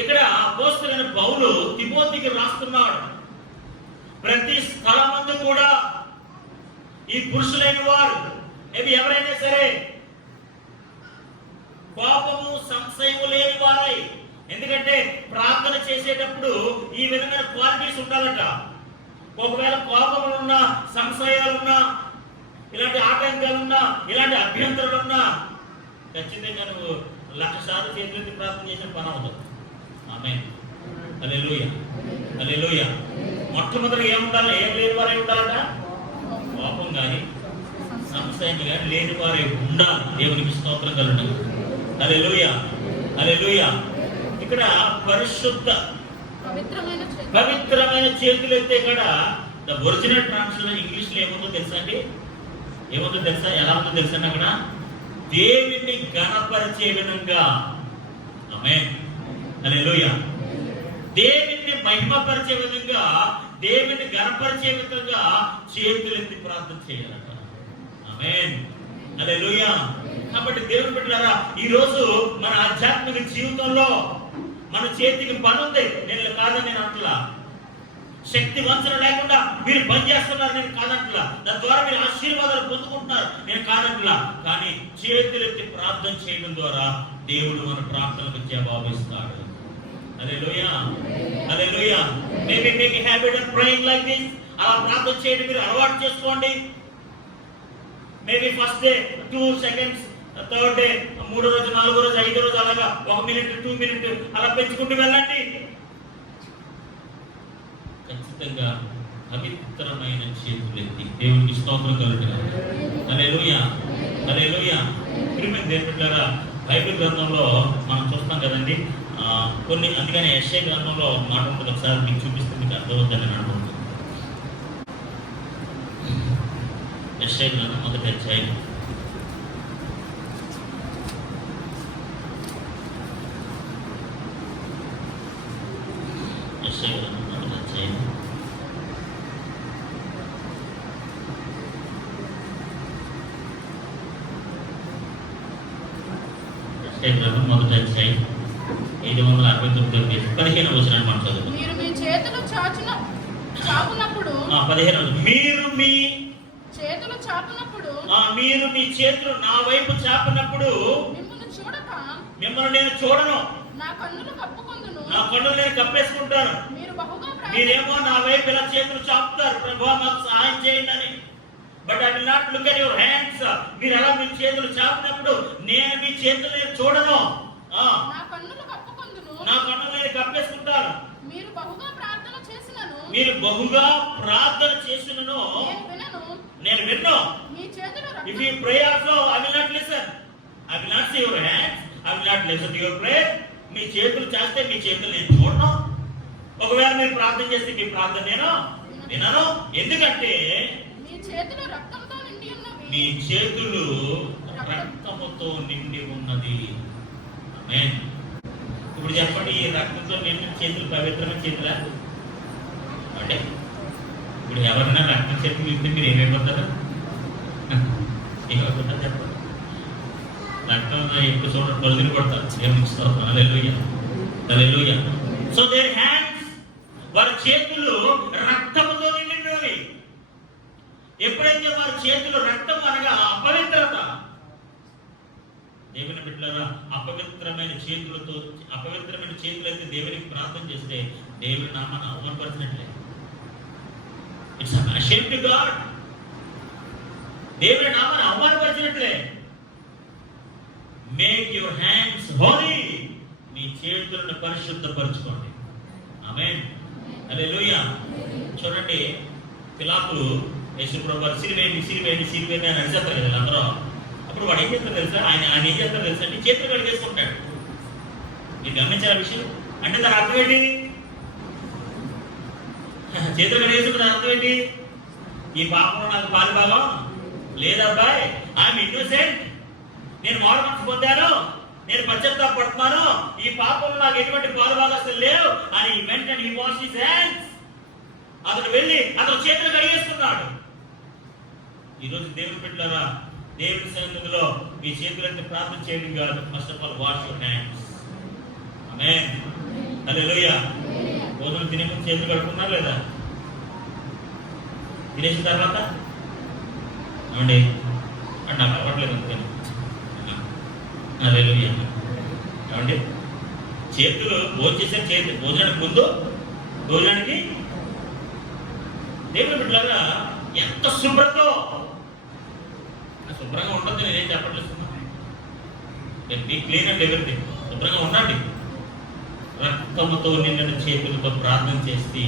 ఇక్కడ అపోస్తలుడైన పౌలు తిమోతికి రాస్తున్నాడు, ప్రతి స్థలమందు కూడా ఈ పురుషులైన వారు ఎవరైనా సరే కోపము సంశయము లేని వారై, ఎందుకంటే ప్రార్థన చేసేటప్పుడు ఈ విధమైన క్వాలిటీస్ ఉండాలట. ఒకవేళ కోపములున్నా, సంశయాలున్నా, ఇలాంటి ఆటంకాలున్నా, ఇలాంటి అభ్యంతరాలున్నా ఖచ్చితంగా నువ్వు 1,00,000 సార్లు చేతులెత్తి ప్రార్థన చేసిన పని అవుతుంది. ఆమేన్, హల్లెలూయా, హల్లెలూయా. మొట్టమొదటి ఏముండాలి? ఏం లేని వారే ఉండాలట? కోపం కానీ సంశయం కానీ లేని వారే ఉండాలి. దేవునికి స్తోత్రం కలుగును. హల్లెలూయా, హల్లెలూయా. ఇక్కడ పరిశుద్ధ పవిత్రమైన చేతులు ఎత్తే కూడా ద ఒరిజినల్ ట్రాన్స్లేషన్ ఇంగ్లీష్ లో ఏముందో తెలుసా అండి? ఏముందో తెలుసా? ఎలా ఉందో తెలుసా? అక్కడ దేవుని ఘనపరిచే విధంగా. ఆమేన్, హల్లెలూయా. దేవుని మహిమపరిచే విధంగా, దేవుని ఘనపరిచే విధంగా చేతులెత్తి ప్రార్థన చేయాలట. ఆమేన్, హల్లెలూయా. కాబట్టి దేవుని బిడ్డలారా, ఈ రోజు మన ఆధ్యాత్మిక జీవితంలో మన చేతికి పని ఉంది. నేను కాదని నేను అంటలా. శక్తి వంచన లేకుండా మీరు పని చేస్తున్నారు, నేను కాదంటలా. దాని ద్వారా మీరు ఆశీర్వాదాలు పొందుకుంటున్నారు, నేను కాదంటలా. కానీ చేతులెత్తి ప్రార్థన చేయడం ద్వారా దేవుడు మన ప్రార్థనకు జవాబిస్తాడు. హల్లెలూయా, హల్లెలూయా. Maybe make a habit of praying like this. అలా ప్రార్థన చేయడం మీరు అలవాటు చేసుకోండి. Maybe first day 2 seconds, third day 3వ రోజు, 4వ రోజు, 5వ రోజు అలాగా 1 మినిట్ 2 మినిట్ అలా పెంచుకుంటూ వెళ్ళండి. ఖచ్చితంగా పవిత్రమైన చేతులెత్తి దేవునికి స్తోత్రం కలుగును. హల్లెలూయా, హల్లెలూయా. ప్రియమైన దేవుని బిడ్డలారా, బైబిల్ గ్రంథంలో మనం చూస్తాం కదండి కొన్ని. అందుకని యెషయా గ్రంథంలో మాట ఉంటుంది, ఒకసారి మీకు చూపిస్తే మీకు అర్థమవుతుందని నేను అనుకుంటున్నాను. యెషయా గ్రంథం 1వ అధ్యాయం 1వ అధ్యాయం 569వ పేజీ 15వ వచనాన్ని మనం చదువుతాం. మీరు మీ చేతులు చాపునప్పుడు, 15వ, మీరు మీ చేతులు చాపునప్పుడు, మీరు మీ చేతులు నా వైపు చాపినప్పుడు మిమ్మల్ని నేను చూడను, నా కన్నులు నేను కప్పేసుకుంటాను. మీరేమో నా వైపు ఇలా చేతులు చాపుతారు, ప్రభువా మాకు సహాయం చేయండి అని. But I will not look at your hands. మీరు అలా మీ చేతులు చాపినప్పుడు నేను మీ చేతులు చూడను. నా కన్నులు నేను కప్పేసుకుంటాను. మీరు బహుగా ప్రార్థన చేసినను మీరు బహుగా ప్రార్థన చేసినను నేను విన్ను. మీ చేతులు If you pray also, I will not listen. I will not see your hands. I will not listen to your prayer. మీ చేతులు చేస్తే మీ చేతులు నేను చూడను. ఒకవేళ మీరు ప్రార్థన చేస్తే మీ ప్రార్థన నేను వినను. ఎందుకంటే మీ చేతులు రక్తంతో నిండి ఉన్నవి. మీ చేతులు రక్తముతో నిండి ఉన్నది. ఆమేన్. ఇప్పుడు చెప్పండి, ఈ రక్తంతో నిండిన చేతులు పవిత్రమైన చేతులా? అంటే ఇప్పుడు ఎవరైనా రక్తం చేతులు ఇస్తే మీరు ఏమైపోతారు? ఏమైపోతారు చెప్పండి. రక్తం ఎక్కువ చూడండి, పొలిదిని కొడతారు. ఏమిస్తారు? హల్లెలూయా, హల్లెలూయా. సో దేర్ హ్యాండ్స్, వారి చేతులు రక్తముతో నిండినవి. ఎప్పుడైతే వారి చేతులు రక్తం అనగా అపవిత్రత. దేవుని బిడ్డలారా, అపవిత్రమైన చేతులైతే దేవునికి ప్రార్థన చేస్తే దేవుని నామాన్ని అవమానపరిచినట్లే. It's a shame to God. దేవుని నామాన్ని అవమానపరిచినట్లే. Make your hands holy. మీ చేతులను పరిశుద్ధపరచుకోండి. ఆమేన్, హల్లెలూయా. చూడండి, పిలాతులు యేసుప్రభువు సిరివేయండి అని అరిచేస్తారు కదా అందరూ. అప్పుడు వాడు ఏం చేస్తారు తెలుసా? ఆయన ఏం చేస్తారు తెలుసా అండి? చేతులు కడిగేసుకుంటాడు. మీరు గమనించారా విషయం? అంటే దాని అర్థం ఏంటి? చేతులు కడిగేసుకున్న అర్థం ఏంటి? ఈ పాపంలో నాకు పాలు భాగం లేదబ్బాయి, ఐఎమ్ ఇన్నోసెంట్, నేను మారు మనసు పొందాను, నేను పశ్చాత్తాపడుతున్నాను, ఈ పాపంలో నాకు ఎటువంటి పాలు భాగస్తులు లేవు అని వెంటనే he washed his hands. అతను వెళ్ళి అతను చేతులు కడిగేసుకున్నాడు. ఈరోజు దేవుని బిడ్డలారా, దేవుని సన్నిధిలో మీ చేతులైతే ప్రార్థన చేయడం కాదు, first of all wash your hands. ఆమేన్, హల్లెలూయా. భోజనం తినే ముందు చేతులు కడుక్కున్నారు లేదా? తినేసిన తర్వాత ఏమండి అంటే నాకు అలవాట్లేదు అందుకని. హల్లెలూయా. ఏమండి చేతులు భోజనం చేసిన చేతులు భోజనానికి ముందు భోజనానికి దేవుని బిడ్డలారా ఎంత శుభ్రతో శుభ్రంగా ఉంటుంది. నేనేం చెప్పట్లేదు, క్లీన్ అండ్ ఎవరిథింగ్. శుభ్రంగా ఉండండి. రక్తముతో నిండిన చేతులతో ప్రార్థన చేసి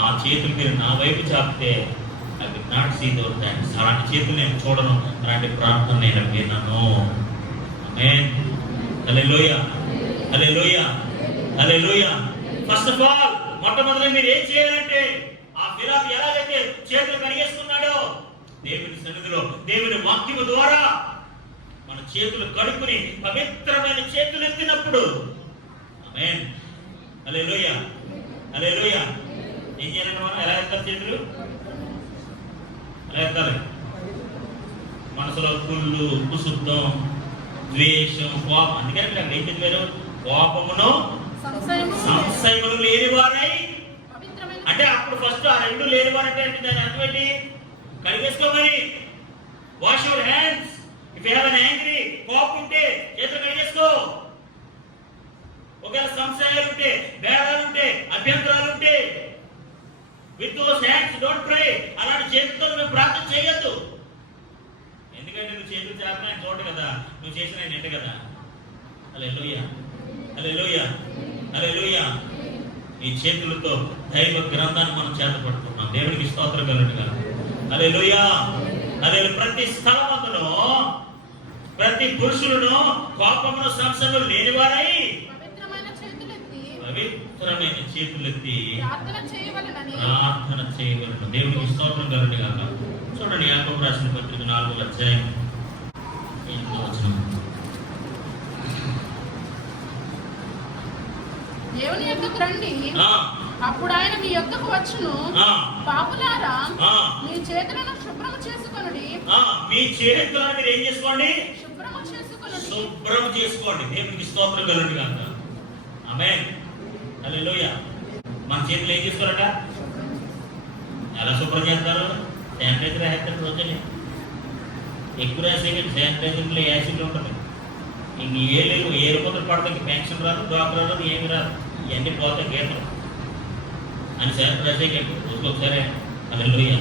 ఆ చేతులు మీరు నా వైపు చాపితే I will not see those hands. అలాంటి చేతులు నేను చూడను, అలాంటి ప్రార్థన నేను వినను. ఆమేన్, హల్లెలూయా, హల్లెలూయా, హల్లెలూయా. ఫస్ట్ ఆఫ్ ఆల్ మొట్టమొదటి మీరు ఏం చేయాలంటే, ఆ పిలాతు ఎలాగైతే చేతులు కడిగేసుకున్నాడో దేవుని సన్నిధిలో దేవుని వాక్యము ద్వారా మన చేతులు కడుక్కుని పవిత్రమైన చేతులు ఎత్తినప్పుడు, ఆమేన్, హల్లెలూయా, హల్లెలూయా. ఏం చేయాలంటే మనం ఎలా ఎత్తారు? చేతులు ఎలా ఎత్తాలి? మనసులో కుళ్ళు, కుశుద్ధం, ద్వేషం, కోపం. అందుకని మీరు ఏం చెప్పారు? కోపమును సంశయమును లేనివారై. అంటే అప్పుడు ఫస్ట్ ఆ రెండు లేనివారంటే దాని అర్థం ఏంటి? కడిగేసుకోమని. Wash your hands. If you have an angry, కోపం ఉంటే చేతులు కడిగేసుకో. ఒకవేళ సంశయాలు ఉంటే, భేదాలు ఉంటే, అభ్యంతరాలు ఉంటే, విత్ దోస్ హ్యాండ్స్ డోంట్ ప్రే. అలాంటి చేతులతో నువ్వు ప్రార్థన చేయొద్దు. ఎందుకంటే నువ్వు చేతులు చేస్తున్నా ఆయన చూడ కదా, నువ్వు చేసిన ఆయన ఎంట కదా. హల్లెలూయా, హల్లెలూయా, హల్లెలూయా. ఈ చేతులతో దైవ గ్రంథాన్ని మనం చేతపడుతున్నాం. దేవునికి స్తోత్రం కలుగునుగా. హల్లెలూయా, హల్లెలూయా. ప్రతి స్థలమందును ప్రతి పురుషులను కోపమును సంశయము లేనివారై పవిత్రమైన చేతులెత్తి ప్రార్థన చేయవలెను. దేవునికి స్తోత్రం కలుగునుగా. చూడండి, యాకోబు రాసిన పత్రిక 4వ అధ్యాయం 8వ వచనం. దేవుని యొద్దకు రండి, అప్పుడు ఆయన మీ యొద్దకు వచ్చును. పాపులారా, మీ చేతులను శుభ్రం చేసుకొనుడి. మీ చేతులను మీరు ఏం చేసుకోండి? శుభ్రం చేసుకోండి. దేవునికి స్తోత్రం కలుగునుగా. ఆమేన్, హల్లెలూయా. మన చేతులు ఏం చేసుకోరట? ఎలా శుభ్రం చేస్తారు? శానిటైజర్ వేస్తారు. రోజునే ఎక్కువ రాసేయండి. శానిటైజర్లో యాసిడ్ ఉంటుంది. ఇంక ఏ రూపంలో పడతాయి. పెన్షన్ రాదు, డాక్టర్ రాదు, ఏమి రాదు. ఇవన్నీ పోతాయి గీతలు అని శానిటైజర్ రాసేయండి రోజుకి ఒకసారి. హల్లెలూయా.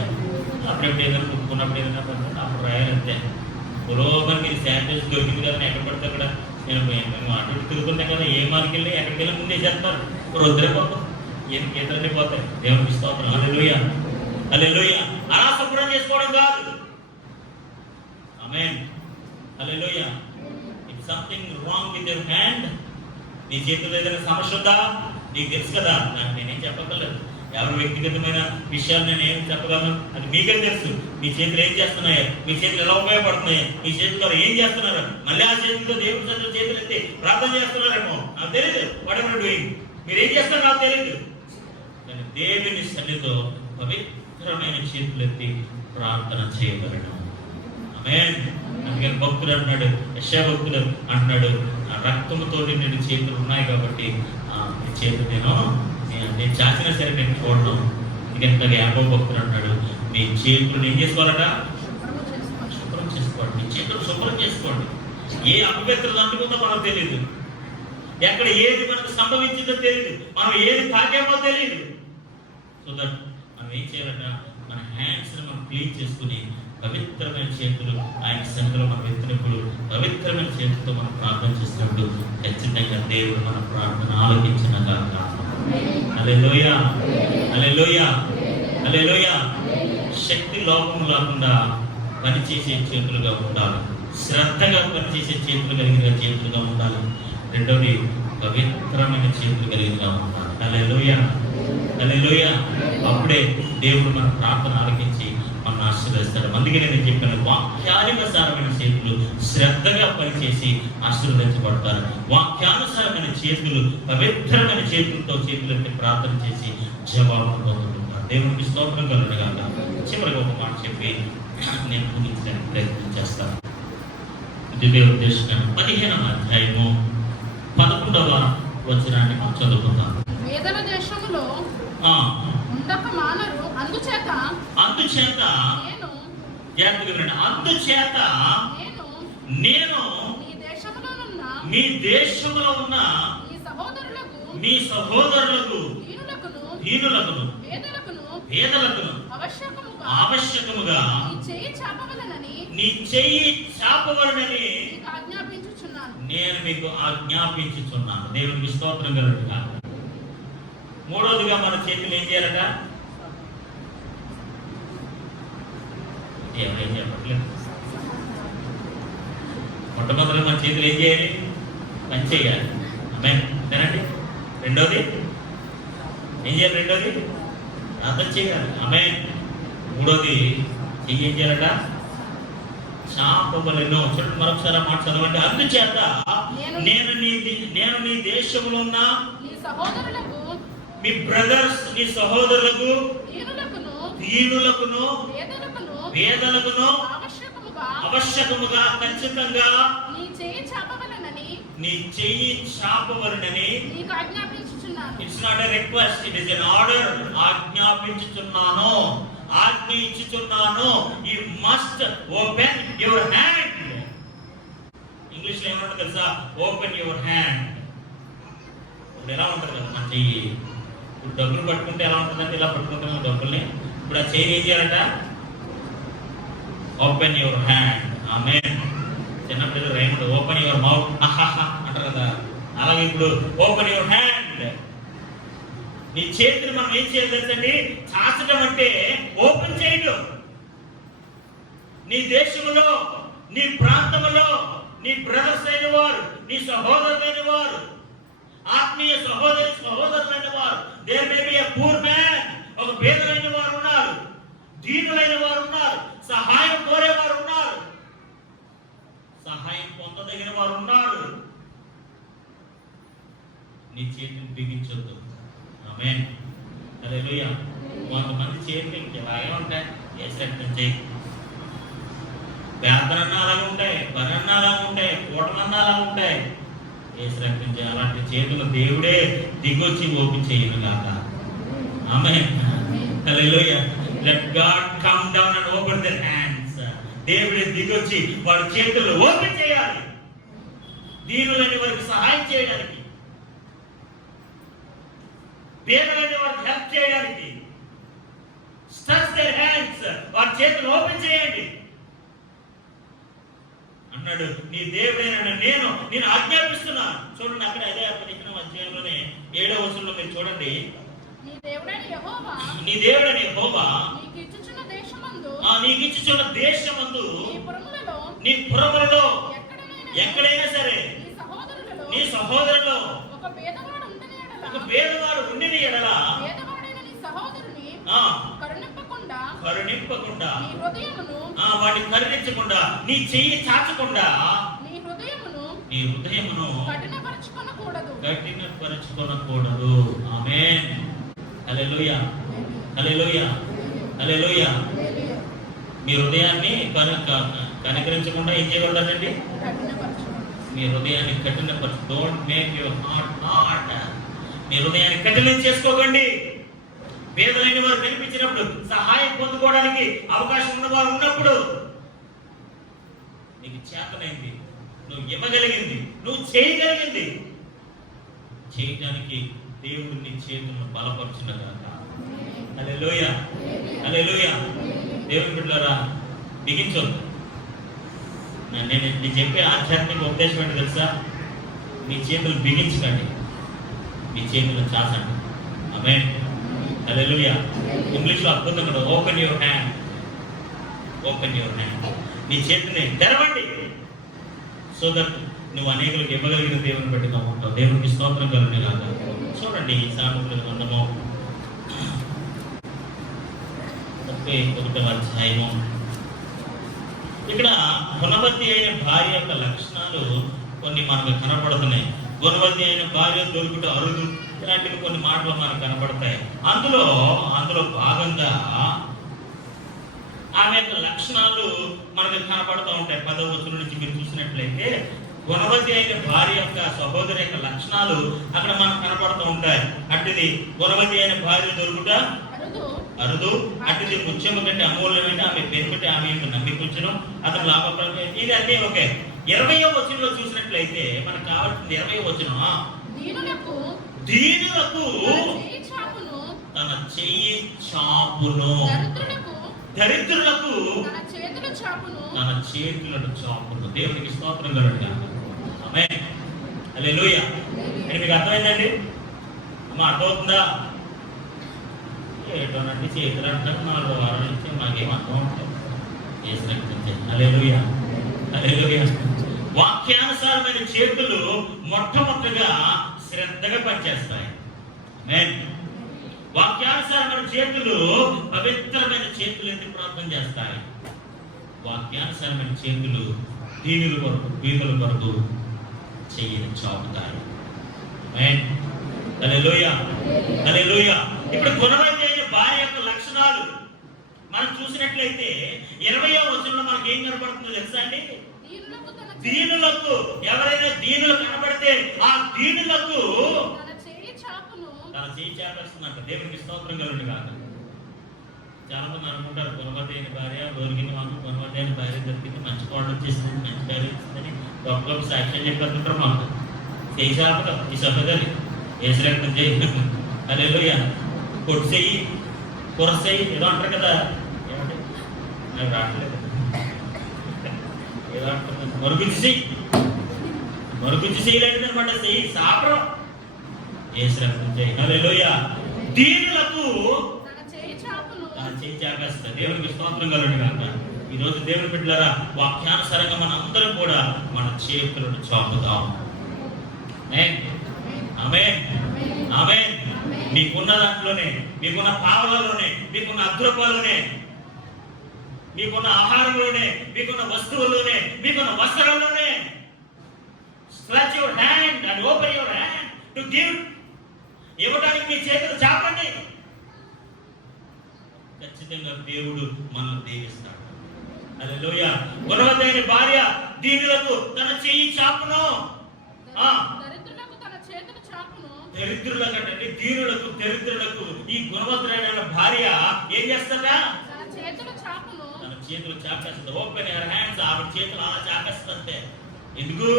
అప్పుడప్పుడు ఏదైనా కుట్టుకున్నప్పుడు ఏదైనా అప్పుడు రాయాలంతే. పురోగమని మీరు శానిటైజర్ దొరికింది కదా, ఎక్కడ పడితే అక్కడ నేను అటు తిరుగుతుంటాం కదా, ఏ మార్కి వెళ్ళి ఎక్కడికి వెళ్ళి ముందే చేస్తారు, వద్దులే పోతాం, ఏం గీతలన్నీ పోతాయి. దేవునికి స్తోత్రం. హల్లెలూయా, హల్లెలూయా. అలా శుభ్రం చేసుకోవడం కాదు. ఆమేన్, హల్లెలూయా. If something wrong with your hand, నీ చేతిలో ఏదైనా సమస్య ఉందా నీకు తెలుసు కదా, నాకు నేనేం చెప్పగలను. ఎవరి వ్యక్తిగతమైన విషయాలు నేను ఏం చెప్పగలను, అది మీకే తెలుసు. మీ చేతులు ఏం చేస్తున్నాయో, మీ చేతులు ఎలా ఉపయోగపడుతున్నాయో, మీ చేతుల్లో ఏం చేస్తున్నారు, మళ్ళీ ఆ చేతులతో దేవుడి సన్నిధిలో చేతులు ఎత్తి ప్రార్థన చేస్తున్నారేమో నాకు తెలియదు. వాట్ ఎవర్ డూయింగ్, మీరు ఏం చేస్తారో నాకు తెలియదు. కానీ దేవుని సన్నిధిలో పవిత్రమైన చేతులు ఎత్తి ప్రార్థన చేయగలను. ఆమేన్. అందుకని భక్తుడు అంటున్నాడు, యెషయా భక్తుడు అంటున్నాడు, ఆ రక్తముతో నిండిన చేతులు ఉన్నాయి కాబట్టి ఈ చేతులు నేను చాచిన సరే నేను చూడను. ఎందుకంటే యాకోబు భక్తుడు అంటాడు, మీ చేతులు ఏం చేసుకోవాలట, శుభ్రం చేసుకోండి. మీ చేతులు శుభ్రం చేసుకోండి. ఏ అపవిత్రత అంటుకుందో మనకు తెలియదు, ఎక్కడ ఏది మనకు సంభవించిందో తెలియదు, మనం ఏది తాకేమో తెలియదు. సో దట్ మనం ఏం చేయాలట, మన హ్యాండ్స్ మనం క్లీన్ చేసుకుని పవిత్రమైన చేతులు ఆయన సన్నిధిలో మనం ఎత్తినప్పుడు పవిత్రమైన చేతులతో మనం ప్రార్థన చేసినప్పుడు ఖచ్చితంగా దేవుడు మన ప్రార్థన ఆలోచించిన కాక. హల్లెలూయా, హల్లెలూయా, హల్లెలూయా. శక్తి లోపం లేకుండా పనిచేసే చేతులుగా ఉండాలి, శ్రద్ధగా పనిచేసే చేతులు కలిగిన చేతులుగా ఉండాలి. రెండవది పవిత్రమైన చేతులు కలిగినగా ఉండాలి. హల్లెలూయా, హల్లెలూయా. అప్పుడే దేవుడు మన ప్రార్థన ఆలకించి మన ఆశీర్వదిస్తాడు. అందుకే నేను చెప్పాను, వాక్యానుసారమైన చేతులు శ్రద్ధగా పనిచేసి ఆశీర్వదించబడతారు. వాక్యానుసారమైన చేతులు పవిత్రమైన చేతులతో చేతులెత్తి ప్రార్థన చేసి జవాబు పొందుతుంటారు. దేవునికి స్తోత్రం కలుగునుగాక. చివరిగా ఒక మాట చెప్పి నేను ముగించడానికి ప్రయత్నం చేస్తాను. ద్వితీయోపదేశకాండ 15వ అధ్యాయము 11వ వచనాన్ని మనం చదువుకుందాం. వేదన దేశములో ఉండక మానరు, అందుచేత నేను మీ దేశములో ఉన్న మీ సహోదరులకు దీనులకును పేదలకును ఆవశ్యకముగా నీ చెయ్యి చాపవలనని నేను మీకు ఆజ్ఞాపించుచున్నాను. దేవునికి స్తోత్రం కలుగునుగాక. మూడవదిగా మన చేతులు ఏం చేయాలట, ఏం చెప్పట్లేదు. మొట్టమొదటి మన చేతులు ఏం చేయాలి, పని చేయాలి. ఆమేన్, అంతేనండి. రెండోది ఏం చేయాలి, రెండోది ప్రార్థన చేయాలి. ఆమేన్. మూడోది ఏం చేయాలట, చాపవలెను. చూడండి మరొకసారి మాట చదవండి. అందుచేత నేను నీ దేశంలో ఉన్న మీ బ్రదర్స్, నీ సహోదరులకు దీనులకును పేదలకును ఆవశ్యకముగా ఖచ్చితంగా నీ చెయ్యి చాపవలనని it's not a request, it is an order. ఆజ్ఞాపించుచున్నాను, ఆజ్ఞ ఇచ్చుచున్నాను. You must open your hand. English లో ఏమంటారు తెలుసా, ఓపెన్ యువర్ హ్యాండ్. ఇప్పుడు ఎలా ఉంటుంది కదా మన చెయ్యి, ఇప్పుడు డబ్బులు పట్టుకుంటే ఎలా ఉంటుందంటే ఇలా పట్టుకుంటాము డబ్బుల్ని. ఇప్పుడు ఆ చెయ్యి ఏం చేయాలంట, ఓపెన్ యువర్ హ్యాండ్. ఆమేన్. చిన్నప్పుడు రైమ్ ఉంటుంది, ఓపెన్ యువర్ మౌత్ అంటారు కదా, అలాగే ఇప్పుడు ఓపెన్ యువర్ హ్యాండ్. నీ చేతిని మనం ఏం చేయాలి తెలుసండి, చాచడం అంటే ఓపెన్ చేయడం. నీ దేశంలో, నీ ప్రాంతంలో నీ బ్రదర్స్ అయిన వారు, నీ సహోదరులైన వారు, ఆత్మీయ సహోదరులైన వారు, there may be a poor man, ఒక పేదలైన వారు ఉన్నారు, దీనులైన వారు ఉన్నారు, సహాయం కోరేవారు ఉన్నారు, సహాయం పొందదగిన వారు ఉన్నారు. నీ చేతిని బిగించొద్దు. ఆమేన్, హల్లెలూయా. కొంతమంది చేతులు ఇలాగే ఉంటాయి, ఏసరక్తం చేయి, పేదలన్నా అలాగే ఉంటాయి, పరన్నా అలాగే ఉంటాయి, కూటమన్నా అలాగే ఉంటాయి. ఏసరక్తం చేయి. అలాంటి చేతులు దేవుడే దిగొచ్చి ఓపెన్ చేయను గాక. Amen, hallelujah. Let God come down and open their hands. దేవుడే దిగొచ్చి వారి చేతులు ఓపెన్ చేయాలి, దీనులైన వారికి సహాయం చేయడానికి, పేదలైన వారికి హెల్ప్ చేయడానికి. స్ట్రెచ్ దేర్ హ్యాండ్స్, వారి చేతులు ఓపెన్ చేయండి. అంటున్నాడు, నీ దేవుడైన నేను ఆజ్ఞాపిస్తున్నాను. చూడండి అక్కడ అదే 15వ అధ్యాయంలోనే 7వ వచనంలో మీరు చూడండి. నీ దేవుడైన యెహోవా నీకు ఇచ్చుచున్న దేశమందు నీ పురములలో ఎక్కడైనా సరే నీ సహోదరులలో ఒక భేదవాడు ఉండిన ఎడల కరుణింపకుండా వాడిని కరుణించకుండా నీ చెయ్యి చాచకుండా నీ హృదయమును కఠినపరచుకొనకూడదు. ఆమేన్. హల్లెలూయా, హల్లెలూయా, హల్లెలూయా. మీ హృదయాన్ని కనికరించకుండా ఏం చేయగలరండి? మీ హృదయాన్ని కఠినపరచు. Don't make your heart hard. మీ హృదయాన్ని కఠినం చేసుకోకండి. పేదలైన వారు కనిపించినప్పుడు, సహాయం పొందుకోవడానికి అవకాశం ఉన్నవారు ఉన్నప్పుడు, నీకు చేతనైంది, నువ్వు ఇవ్వగలిగింది, నువ్వు చేయగలిగింది చేయడానికి దేవుడు నీ చేతులను బలపరుచునగాక. హల్లెలూయా, హల్లెలూయా. దేవుని బిడ్డలారా, బిగించొద్దు. నేను చెప్పే ఆధ్యాత్మిక ఉద్దేశం ఏంటి తెలుసా? మీ చేతులు బిగించకండి, మీ చేతులను చాచండి. ఆమేన్. హల్లెలూయా. ఇంగ్లీష్లో అద్భుతంగా కూడా open your hand, open your hand. నీ చేతిని తెరవండి, సో దట్ నువ్వు అనేకులకు ఇవ్వగలిగిన దేవుని బట్టి నువ్వు ఉంటావు. దేవునికి స్తోత్రం కలుగునే కాక. చూడండి సామెతల గ్రంథము 31వ అధ్యాయము. ఇక్కడ గుణవతి అయిన భార్య యొక్క లక్షణాలు కొన్ని మనకు కనపడుతున్నాయి. గుణవతి అయిన భార్య దొరుకుట అరుదు, ఇలాంటివి కొన్ని మాటలు మనకు కనపడతాయి. అందులో భాగంగా ఆమె యొక్క లక్షణాలు మనకు కనపడుతూ ఉంటాయి. 10వ వచనం నుంచి మీరు చూసినట్లయితే గుణవతి అయిన భార్య యొక్క సహోదరి యొక్క లక్షణాలు అక్కడ మనకు కనపడుతూ ఉంటాయి. అట్టిది గుణవతి అయిన భార్య దొరుకుట అరుదు, అట్టిది ముత్యము కంటే అమూల్యమైన ఆమె పెరుగుటే ఆమె యొక్క నమ్మికుంచను, అతను లాభప్రదం. ఇది అన్నీ ఓకే. 20వ వచనంలో చూసినట్లయితే మనకు కావాల్సింది 20వ వచనం. దీనులకు తన చెయ్యి చాపును, దరిద్రులకు తన చేతులను చాపును. దేవునికి స్తోత్రం కలుగును. ఆమేన్. హల్లెలూయా. అంటే మీకు అర్థమైందండి? అమ్మ అర్థమవుతుందా? ఏటోనండి చేతులు అంటారు, 4 వారాల నుంచి మాకేం అర్థం ఉంటుంది. చేసినట్టు. హల్లెలూయా, హల్లెలూయా. వాక్యానుసారమైన చేతులు మొట్టమొదటిగా శ్రద్ధగా పనిచేస్తాయి. ఆమేన్. వాక్యానుసారమైన చేతులు పవిత్రమైన చేతులు ఎందుకు ప్రార్థన చేస్తాయి? వాక్యానుసారమైన చేతులు దీనుల కొరకు, పీదల కొరకు చెయ్యని చాపుతారు. ఆమేన్. హల్లెలూయా, హల్లెలూయా. ఇప్పుడు గుణవతి అయిన భార్య యొక్క లక్షణాలు మనం చూసినట్లయితే 20వ వచనంలో మనకి ఏం కనబడుతుందో తెలుసా అండి? దీనులకు, ఎవరైనా దీనులు కనబడితే ఆ దీనులకు తన చేయి చాపేస్తుందంట. దేవునికి స్తోత్రం కలుగును కాక. చాలా మంది అనుకుంటారు గుణవతి అయిన భార్య దొరికిన మాకు, గుణవతి అయిన భార్య దొరికింది, మంచి కోడలు వచ్చేసింది, మంచి భార్య వచ్చిందని గొప్ప సాక్ష్యం చెప్పేస్తుంటారు. మాకు చేయి చాపడం ఈ సహోదరి ఏసురక్తం చేయి, హల్లెలూయా, కొట్టు చెయ్యి, కొరస చెయ్యి, ఏదో అంటారు కదా. ఏమంటే నాకు రావట్లేదు, ఏదో అంటారు, మరుగుజ్జి చెయ్యి, మరుగుజ్జి చేయలేదు అనమాట. చెయ్యి సాపడం ఏసురక్తం చేయి, హల్లెలూయా. దీనులకు తన చేయి చాపేస్తా. దేవునికి స్తోత్రం కలుగును గాక. ఈరోజు దేవుని బిడ్డలారా, వాక్యానుసారంగా మన అందరం కూడా మన చేతులను చాపుదాం. ఆమేన్, ఆమేన్. మీకున్న దాంట్లోనే, మీకున్న పావలలోనే, మీకున్న అద్రూపాలలోనే, మీకున్న ఆహారంలోనే, మీకున్న వస్తువుల్లోనే, మీకున్న వస్త్రాల్లోనే stretch your hand and open your hand to give. ఇవ్వడానికి మీ చేతులు చాపండి. ఖచ్చితంగా దేవుడు మనల్ని దీవిస్తాడు. హల్లెలూయా. గుణవతి అయిన భార్య దీనులకు తన చెయ్యి చాపును. దరిద్రులకంటే దీనులకు, దరిద్రులకు ఈ గుణవంతుడైన భార్య ఏం చేస్తుందా? తన చేతులు చాపేస్తుంది. Open your hands. ఆవిడ చేతులు అలా చాపేస్తుంటే ఎందుకు?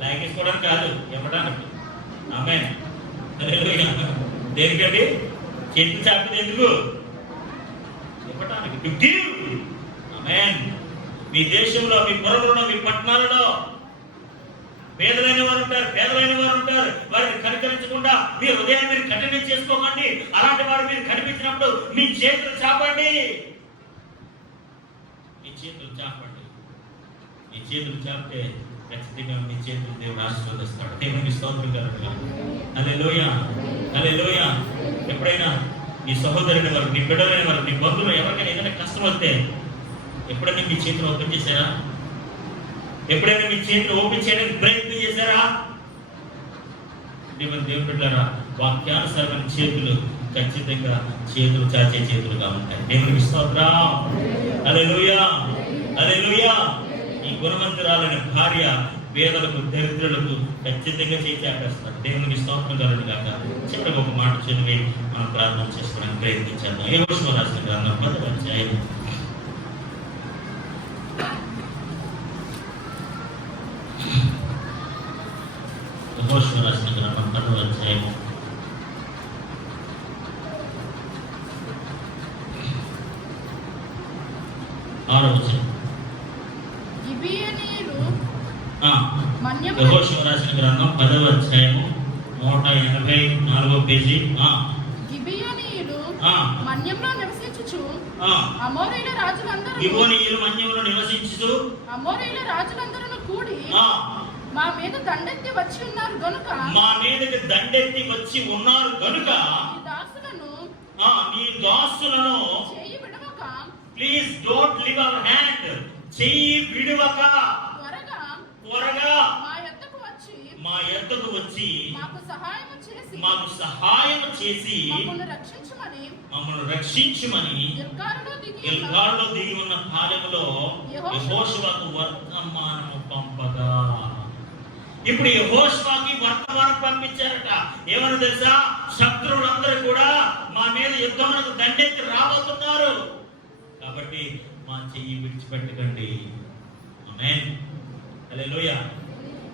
లాగేసుకోవడానికి కాదు, ఇవ్వడానికి. ఆమేన్. హల్లెలూయా. దేనికండి చేతులు చాపేది? ఎందుకు? ఇవ్వడానికి. To give. ఆమేన్. మీ దేశంలో, మీ పురములలో, మీ పట్టణాలలో పేదలైన వారు ఉంటారు. వారిని కనికరించకుండా మీ హృదయాన్ని మీరు కఠినం చేసుకోకండి. అలాంటి వారు మీరు కనిపించినప్పుడు మీ చేతులు చాపండి. మీ చేతులు చాపితే ఖచ్చితంగా మీ చేతులు దేవుడు ఆశీర్వదిస్తాడు. దేవునికి స్తోత్రం కలుగును. హల్లెలూయా. ఎప్పుడైనా నీ సహోదరుని వారు, నీ బిడ్డలైన వారు, నీ బంధువులు ఎవరికైనా ఏదైనా కష్టం వస్తే ఎప్పుడైనా మీ చేతులు ఓపెన్ చేశారా? ఎప్పుడైనా మీ చేతులు ఓపెన్ చేయడానికి ప్రయత్నం చేశారా? దేవుని బిడ్డలారా, వాక్యానుసారమైన చేతులు ఖచ్చితంగా చేతులు చాచే చేతులుగా ఉంటాయి. దేవునికి స్తోత్రం. హల్లెలూయా. ఈ గుణవంతురాలైన భార్య పేదలకు, దరిద్రులకు ఖచ్చితంగా చేపేస్తారు. దేవునికి స్తోత్రం కలుగును గాక. చివరికి ఒక మాట చదివి మనం ప్రార్థన చేసుకోవడానికి ప్రయత్నించాము. యెహోషువ రాసిన గ్రంథం 10వ అధ్యాయం. యెహోషువ రాసిన గ్రంథం 10వ అధ్యాయం 6వ వచనం. యెహోషువ రాసిన గ్రంథం 10వ అధ్యాయము 184వ పేజీ. గిబియోనీయులు మన్యంలో నివసించుచు అమోరీయుల రాజులందరూ కూడి మా మీద దండెత్తి వచ్చి ఉన్నారు గనుక నీ దాసులను చేయి విడవక, please don't leave our hand. చేయి విడవక త్వరగా మా యొద్దకు వచ్చి మాకు సహాయం చేసి మమ్మల్ని రక్షించుమని గిల్గాలులో దిగి ఉన్న కాలములో యెహోషువకు వర్తమానము పంపగా. ఇప్పుడు యెహోషువకి వర్తమానం పంపించారట. ఏమని తెలుసా? శత్రువులందరూ కూడా మా మీద యుద్ధమునకు దండెత్తి రాబోతున్నారు, కాబట్టి మా చెయ్యి విడిచిపెట్టకండి. ఆమేన్. హల్లెలూయా.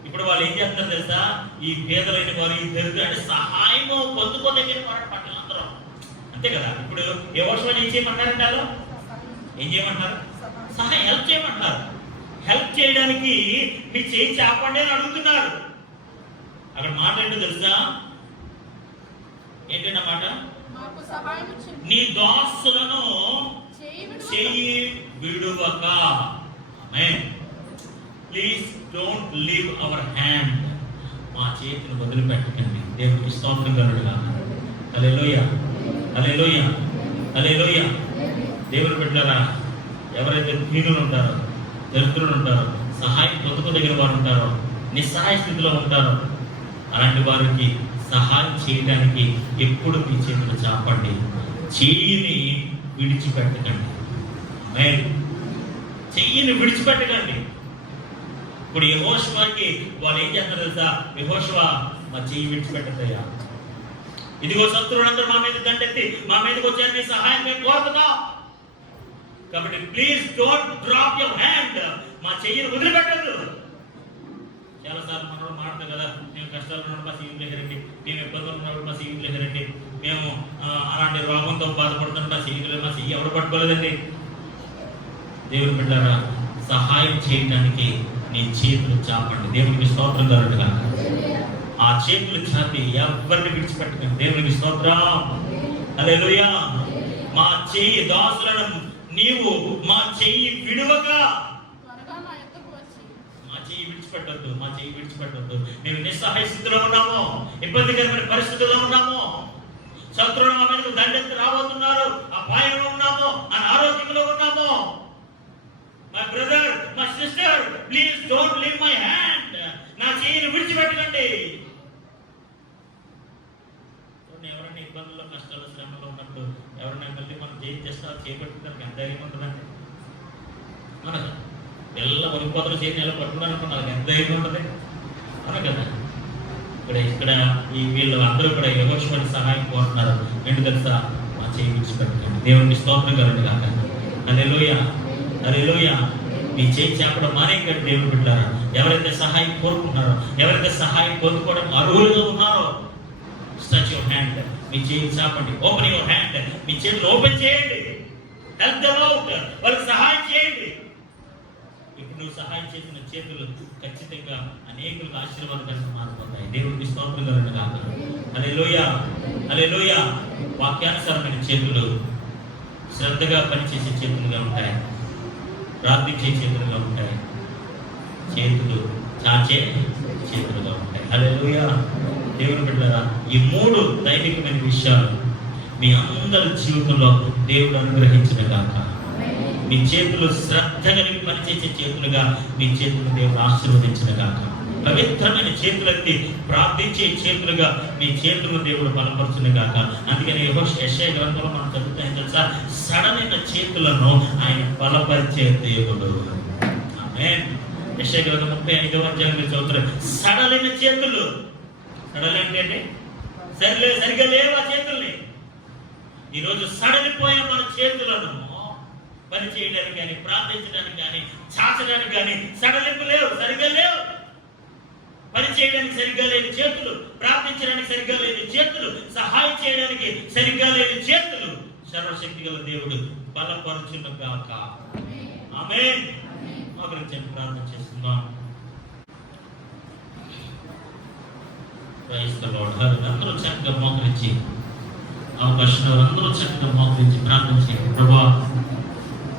ఇప్పుడు వాళ్ళు ఏం చేస్తారు తెలుసా? ఈ పేదలైన వారు, ఈ దరిద్రులు సహాయం పొందుకోదగిన వారు పట్టణందరూ, అంతే కదా. ఇప్పుడు యెహోషువ ఏం చేయమంటారంటే వాళ్ళు ఏం చేయమంటారు? సహాయం, హెల్ప్ చేయమంటారు. హెల్ప్ చేయడానికి మీ చేయి చాపండి అని అడుగుతున్నారు. అక్కడ మాట ఏంటో తెలుసా? ఏంటంటే మాట, నీ దాసులను చేయి విడువక. Amen. Please don't leave our hand. మా చేతిని వదిలిపెట్టకండి. దేవునికి స్తోత్రం కలుగును. హల్లెలూయా. దేవుని బిడ్డలారా, ఎవరైతే దీనులు ఉంటారో, దరిద్రులు ఉంటారో, సహాయం పొందుకోదగిన వారు ఉంటారో, నిస్సహాయ స్థితిలో ఉంటారో, అలాంటి వారికి సహాయం చేయడానికి ఎప్పుడు మీ చేతులు చాపండి. చెయ్యిని విడిచిపెట్టకండి. చెయ్యిని విడిచిపెట్టకండి. ఇప్పుడు యెహోషువకి వాళ్ళు ఏం చేస్తారు తెలుసా? యెహోషువ, మా చెయ్యి విడిచిపెట్టద్దయ్యా. ఇదిగో శత్రువులందరూ మా మీద దండెత్తి మా మీదకి వచ్చారు, నీ సహాయం మేము కోరుతున్నాం, కాబట్టి please don't drop your hand. మా చెయ్యిని వదిలిపెట్టద్దు. చాలాసార్లు మనం మాట్లాడతాం కదా, మేము కష్టాలు ఉన్నప్పుడు మా సీఎం దగ్గర రండి, మేము ఇబ్బందులు ఉన్నప్పుడు మా సీఎం దగ్గర రండి, మేము అలాంటి రోగంతో బాధపడుతున్న మా చెయ్యి ఎవరు పట్టుకోలేదండి. దేవుని బిడ్డలారా, సహాయం చేయడానికి నీ చేతులు చాపండి. దేవునికి స్తోత్రం కలుగును. ఆ చేతులు చాపి ఎవరిని విడిచిపెట్టకండి. దేవునికి స్తోత్రం. హల్లెలూయా. మా చెయ్యి దాసులను నీవు మా చెయ్యి విడువక, మా చెయ్యి విడిచిపెట్టొద్దు. మేము నిస్సహాయ స్థితిలో ఉన్నాము, ఇబ్బందికరమైన పరిస్థితుల్లో ఉన్నాము, శత్రువులు మా మీదకు దండెత్తి రాబోతున్నారు, అపాయంలో ఉన్నాము, అనారోగ్యంలో ఉన్నాము. My brother, my sister, please don't leave my hand. నా చేయిని విడిచిపెట్టకండి. ఎవరైనా ఇబ్బందుల్లో, కష్టాలు, శ్రమలో ఉన్నప్పుడు ఎవరైనా మళ్ళీ మనం చేపట్టుకోవడానికి ఎంత ధైర్యం ఉంటుందండి మనకు? ఎల్ల వరిపోతలు చేసి ఎలా పట్టుకున్నారనుకో, నాకు ఎంత ధైర్యం ఉంటుంది అన కదా. ఇక్కడ ఈ వీళ్ళు అందరూ కూడా యెహోషువకి సహాయం కోరుతున్నారు. ఏంటి తెలుసా? మా చేయి విడిచిపెట్టకండి. దేవునికి స్తోత్రం కలుగును గాక. హల్లెలూయా. మీ చేయి చాపడం మానేకండి. దేవుని బిడ్డలారా, ఎవరైతే సహాయం కోరుకుంటున్నారో, ఎవరైతే సహాయం పొందుకోవడం అర్హులుగా ఉన్నారో, స్ట్రెచ్ యువర్ హ్యాండ్. మీ చేయి చాపండి. Open your hand. మీ చేతులు ఓపెన్ చేయండి. Help them out. వాళ్ళకి సహాయం చేయండి. నువ్వు సహాయం చేసిన చేతులు ఖచ్చితంగా అనేకులకు ఆశీర్వాదకరంగా మారిపోతాయి. దేవుడికి స్తోత్రం కలుగును గాక. హల్లెలూయా, హల్లెలూయా. వాక్యానుసారమైన చేతులు శ్రద్ధగా పనిచేసే చేతులుగా ఉంటాయి, ప్రార్థించే చేతులుగా ఉంటాయి, చేతులు చాచే చేతులుగా ఉంటాయి. హల్లెలూయా. దేవుని బిడ్డలారా, ఈ 3 దైవికమైన విషయాలు మీ అందరి జీవితంలో దేవుడు అనుగ్రహించిన గాక. మీ చేతులు శ్రద్ధ కలిగి పనిచేసే చేతులుగా మీ చేతులు దేవుడు ఆశీర్వదించిన గాక. పవిత్రమైన చేతులెత్తి ప్రార్థించే చేతులుగా మీ చేతులను దేవుడు బలపరచును గాక. అందుకని యెషయా గ్రంథంలో మనం చదువుతాం తెలుసా, సడలైన చేతులను ఆయన బలపరిచే దేవుడు. ఆమేన్. యెషయా గ్రంథం 35వ అధ్యాయంలో చదువుతారు, సడలైన చేతులు. సడలంటే సరిగా లేవు ఆ చేతుల్ని. ఈరోజు సడలిపోయిన మన చేతులను పని చేయడానికి కానీ, ప్రార్థించడానికి కానీ, చాచడానికి కానీ సడలింపు లేవు, సరిగ్గా లేవు. పని చేయడానికి సరిగ్గా లేని చేతులు, ప్రార్థించడానికి సరిగ్గా లేని చేతులు, సహాయం చేయడానికి సరిగ్గా లేని చేతులు సర్వశక్తి గల దేవుడు బలపరుచును గాక. ఆమేన్. మోకరించండి, ప్రార్థన చేస్తున్నాం. Praise the lord. అందరూ చక్కగా మోకరించి, అవకాశం అందరూ చక్కగా మోకరించి ప్రార్థన చేయండి. ప్రభువా,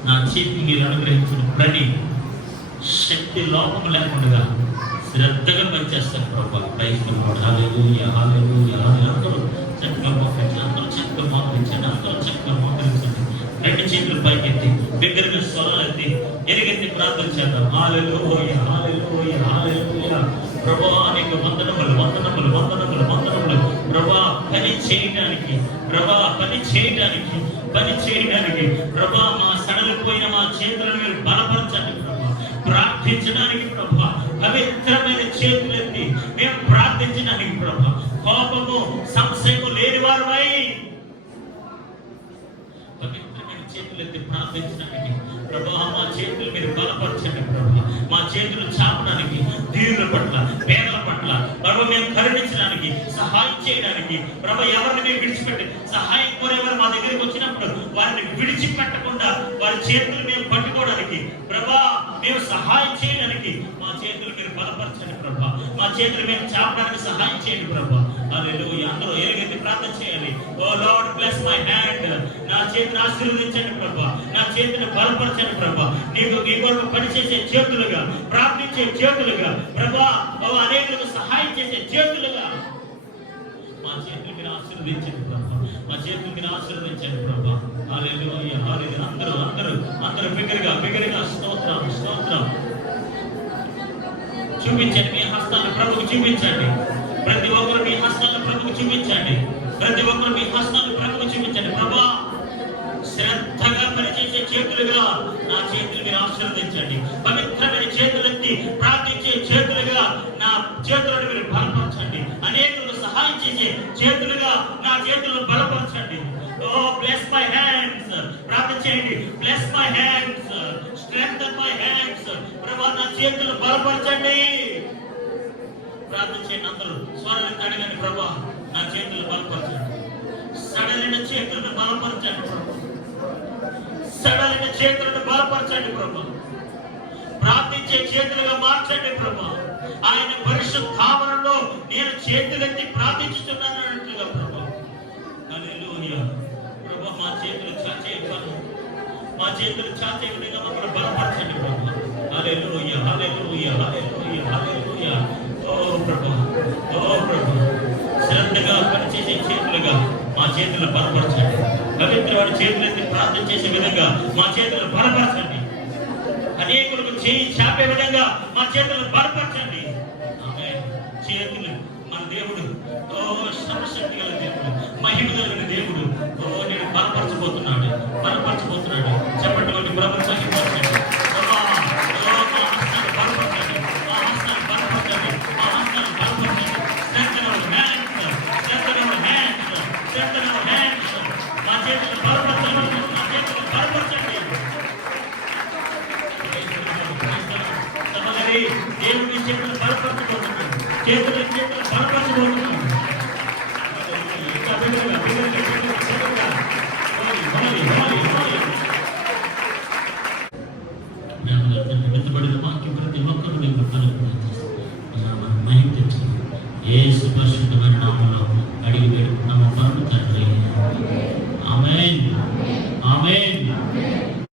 నా చేతికి మీరు అనుగ్రహించిన ప్రతి శక్తి లోపం లేకుండా శ్రద్ధగా పనిచేస్తాను ప్రభా. Praise the Lord. Hallelujah, hallelujah. అందరూ చక్కగా మోకరించి, అందరూ చక్కగా మోకరించండి, అందరూ చక్కగా మోకరించండి. 2 చేతులు పైకెత్తి, దగ్గరగా స్వరాలు ఎత్తి, ఎలుగెత్తి ప్రార్థన చేద్దాం. హల్లెలూయా, హల్లెలూయా, హల్లెలూయా. ప్రభువా, నీకు వందనములు, వందనములు, వందనములు, వందనములు. ప్రభువా, పని చేయడానికి, ప్రభువా, పని చేయడానికి, పని చేయడానికి ప్రభువా, మా సడలిపోయిన మా చేతులను మీరు బలపరచండి ప్రభువా. ప్రార్థించడానికి ప్రభువా, పవిత్రమైన చేతులెత్తి మేము ప్రార్థించడానికి ప్రభువా, కోపము సంశయము లేని వారమై పవిత్రమైన చేతులెత్తి ప్రార్థించడానికి ప్రభువా, మా చేతులు మీరు బలపరచండి ప్రభువా. మా చేతులు చాపడానికి, దీనుల పట్ల, పేదల పట్ల ప్రభు మేము కరుణించడానికి, సహాయం చేయడానికి ప్రభు, ఎవరిని మేము విడిచిపెట్టి సహాయం కోరేవారు మా దగ్గరికి వచ్చినప్పుడు వారిని విడిచిపెట్టకుండా వారి చేతులు మేము పట్టుకోవడానికి ప్రభా, మేము సహాయం చేయడానికి మా చేతులు మీరు బలపరచండి ప్రభా. మా చేతులు మేము చాపడానికి సహాయం చేయండి ప్రభా. హల్లెలూయా. అందరూ ఎలుగెత్తి ప్రార్థన చేయాలి. ఓ లార్డ్, బ్లెస్ మై హ్యాండ్. నా చేతిని ఆశీర్వదించండి ప్రభా. నా చేతిని బలపరచండి ప్రభా. నీకు నీ కొరకు పనిచేసే చేతులుగా, ప్రార్థించే చేతులుగా ప్రభా, అనేకులకు సహాయం చేసే చేతులుగా మా చేతులు మీరు ఆశీర్వదించండి ప్రభా. మా చేతులు మీరు ఆశీర్వదించండి ప్రభా. హల్లెలూయా, హల్లెలూయా. అందరూ అందరూ అందరూ బిగ్గరగా స్తోత్రం, స్తోత్రం. చూపించండి మీ హస్తాలను ప్రభుకు చూపించండి. ప్రతి ఒక్కరు మీ హస్తాలను ప్రభుకు చూపించండి. ప్రతి ఒక్కరు మీ హస్తాలను ప్రభుకు చూపించండి. ప్రభా, శ్రద్ధగా పనిచేసే చేతులుగా నా చేతులు మీరు ఆశీర్వదించండి. పవిత్రమైన చేతులెత్తి ప్రార్థించే చేతులుగా నా చేతులను మీరు బలపరచండి. అనేకులకు సహాయం చేసే చేతులుగా నా చేతులను బలపరచండి. ఓ బ్లెస్ మై హ్యాండ్స్. ప్రార్థన చేయండి. Bless my hands, strengthen my hands. ప్రభా, నా చేతులు బలపరచండి. ప్రార్థన చేయండి. అందరూ స్వరాన్ని అడగండి. ప్రభా, నా చేతులు బలపరచండి. సడలిన చేతులను బలపరచండి ప్రభా. సడలిన చేతులను బలపరచండి ప్రభా. ప్రార్థించే చేతులుగా మార్చండి ప్రభా. ఆయన పరిశుద్ధావరణలో నేను చేతులెత్తి ప్రార్థించుతున్నాను అన్నట్లుగా ప్రభా. హల్లెలూయా. ప్రభా, మా చేతులు చాచే విధంగా, మా చేతులు చాచే విధంగా మమ్మల్ని బలపరచండి ప్రభా. హల్లెలూయా, హల్లెలూయా, హల్లెలూయా, హల్లెలూయా. ఓ ప్రభా, ఓ ప్రభా, శ్రద్ధగా పనిచేసే చేతులుగా మా చేతులను బలపరచండి. పవిత్రమైన చేతులెత్తి ప్రార్థన చేసే విధంగా మా చేతులను బలపరచండి. అనేకులకు చేయి చాపే విధంగా మా చేతులను బలపరచండి. ఆమేన్. చేతులు మన దేవుడు, ఓ సర్వశక్తి గల దేవుడు, మహిమ కలిగిన దేవుడు, ఓ నేను బలపరచబోతున్నాడు, బలపరచబోతున్నాడు. చెప్పండి, ఒకటి ప్రభుత్వం బలపరచండి. మా హస్తాన్ని బలపరచండి, మా హస్తాన్ని బలపరచండి, మా హస్తాన్ని బలపరచండి. Strengthen our hands, strengthen our hands, strengthen our hands. మా చేతులను బలపరచండి, మా చేతులను బలపరచండి. సహోదరి, దేవుడి చేతులను బలపరచబోతున్నాడు. చేతులు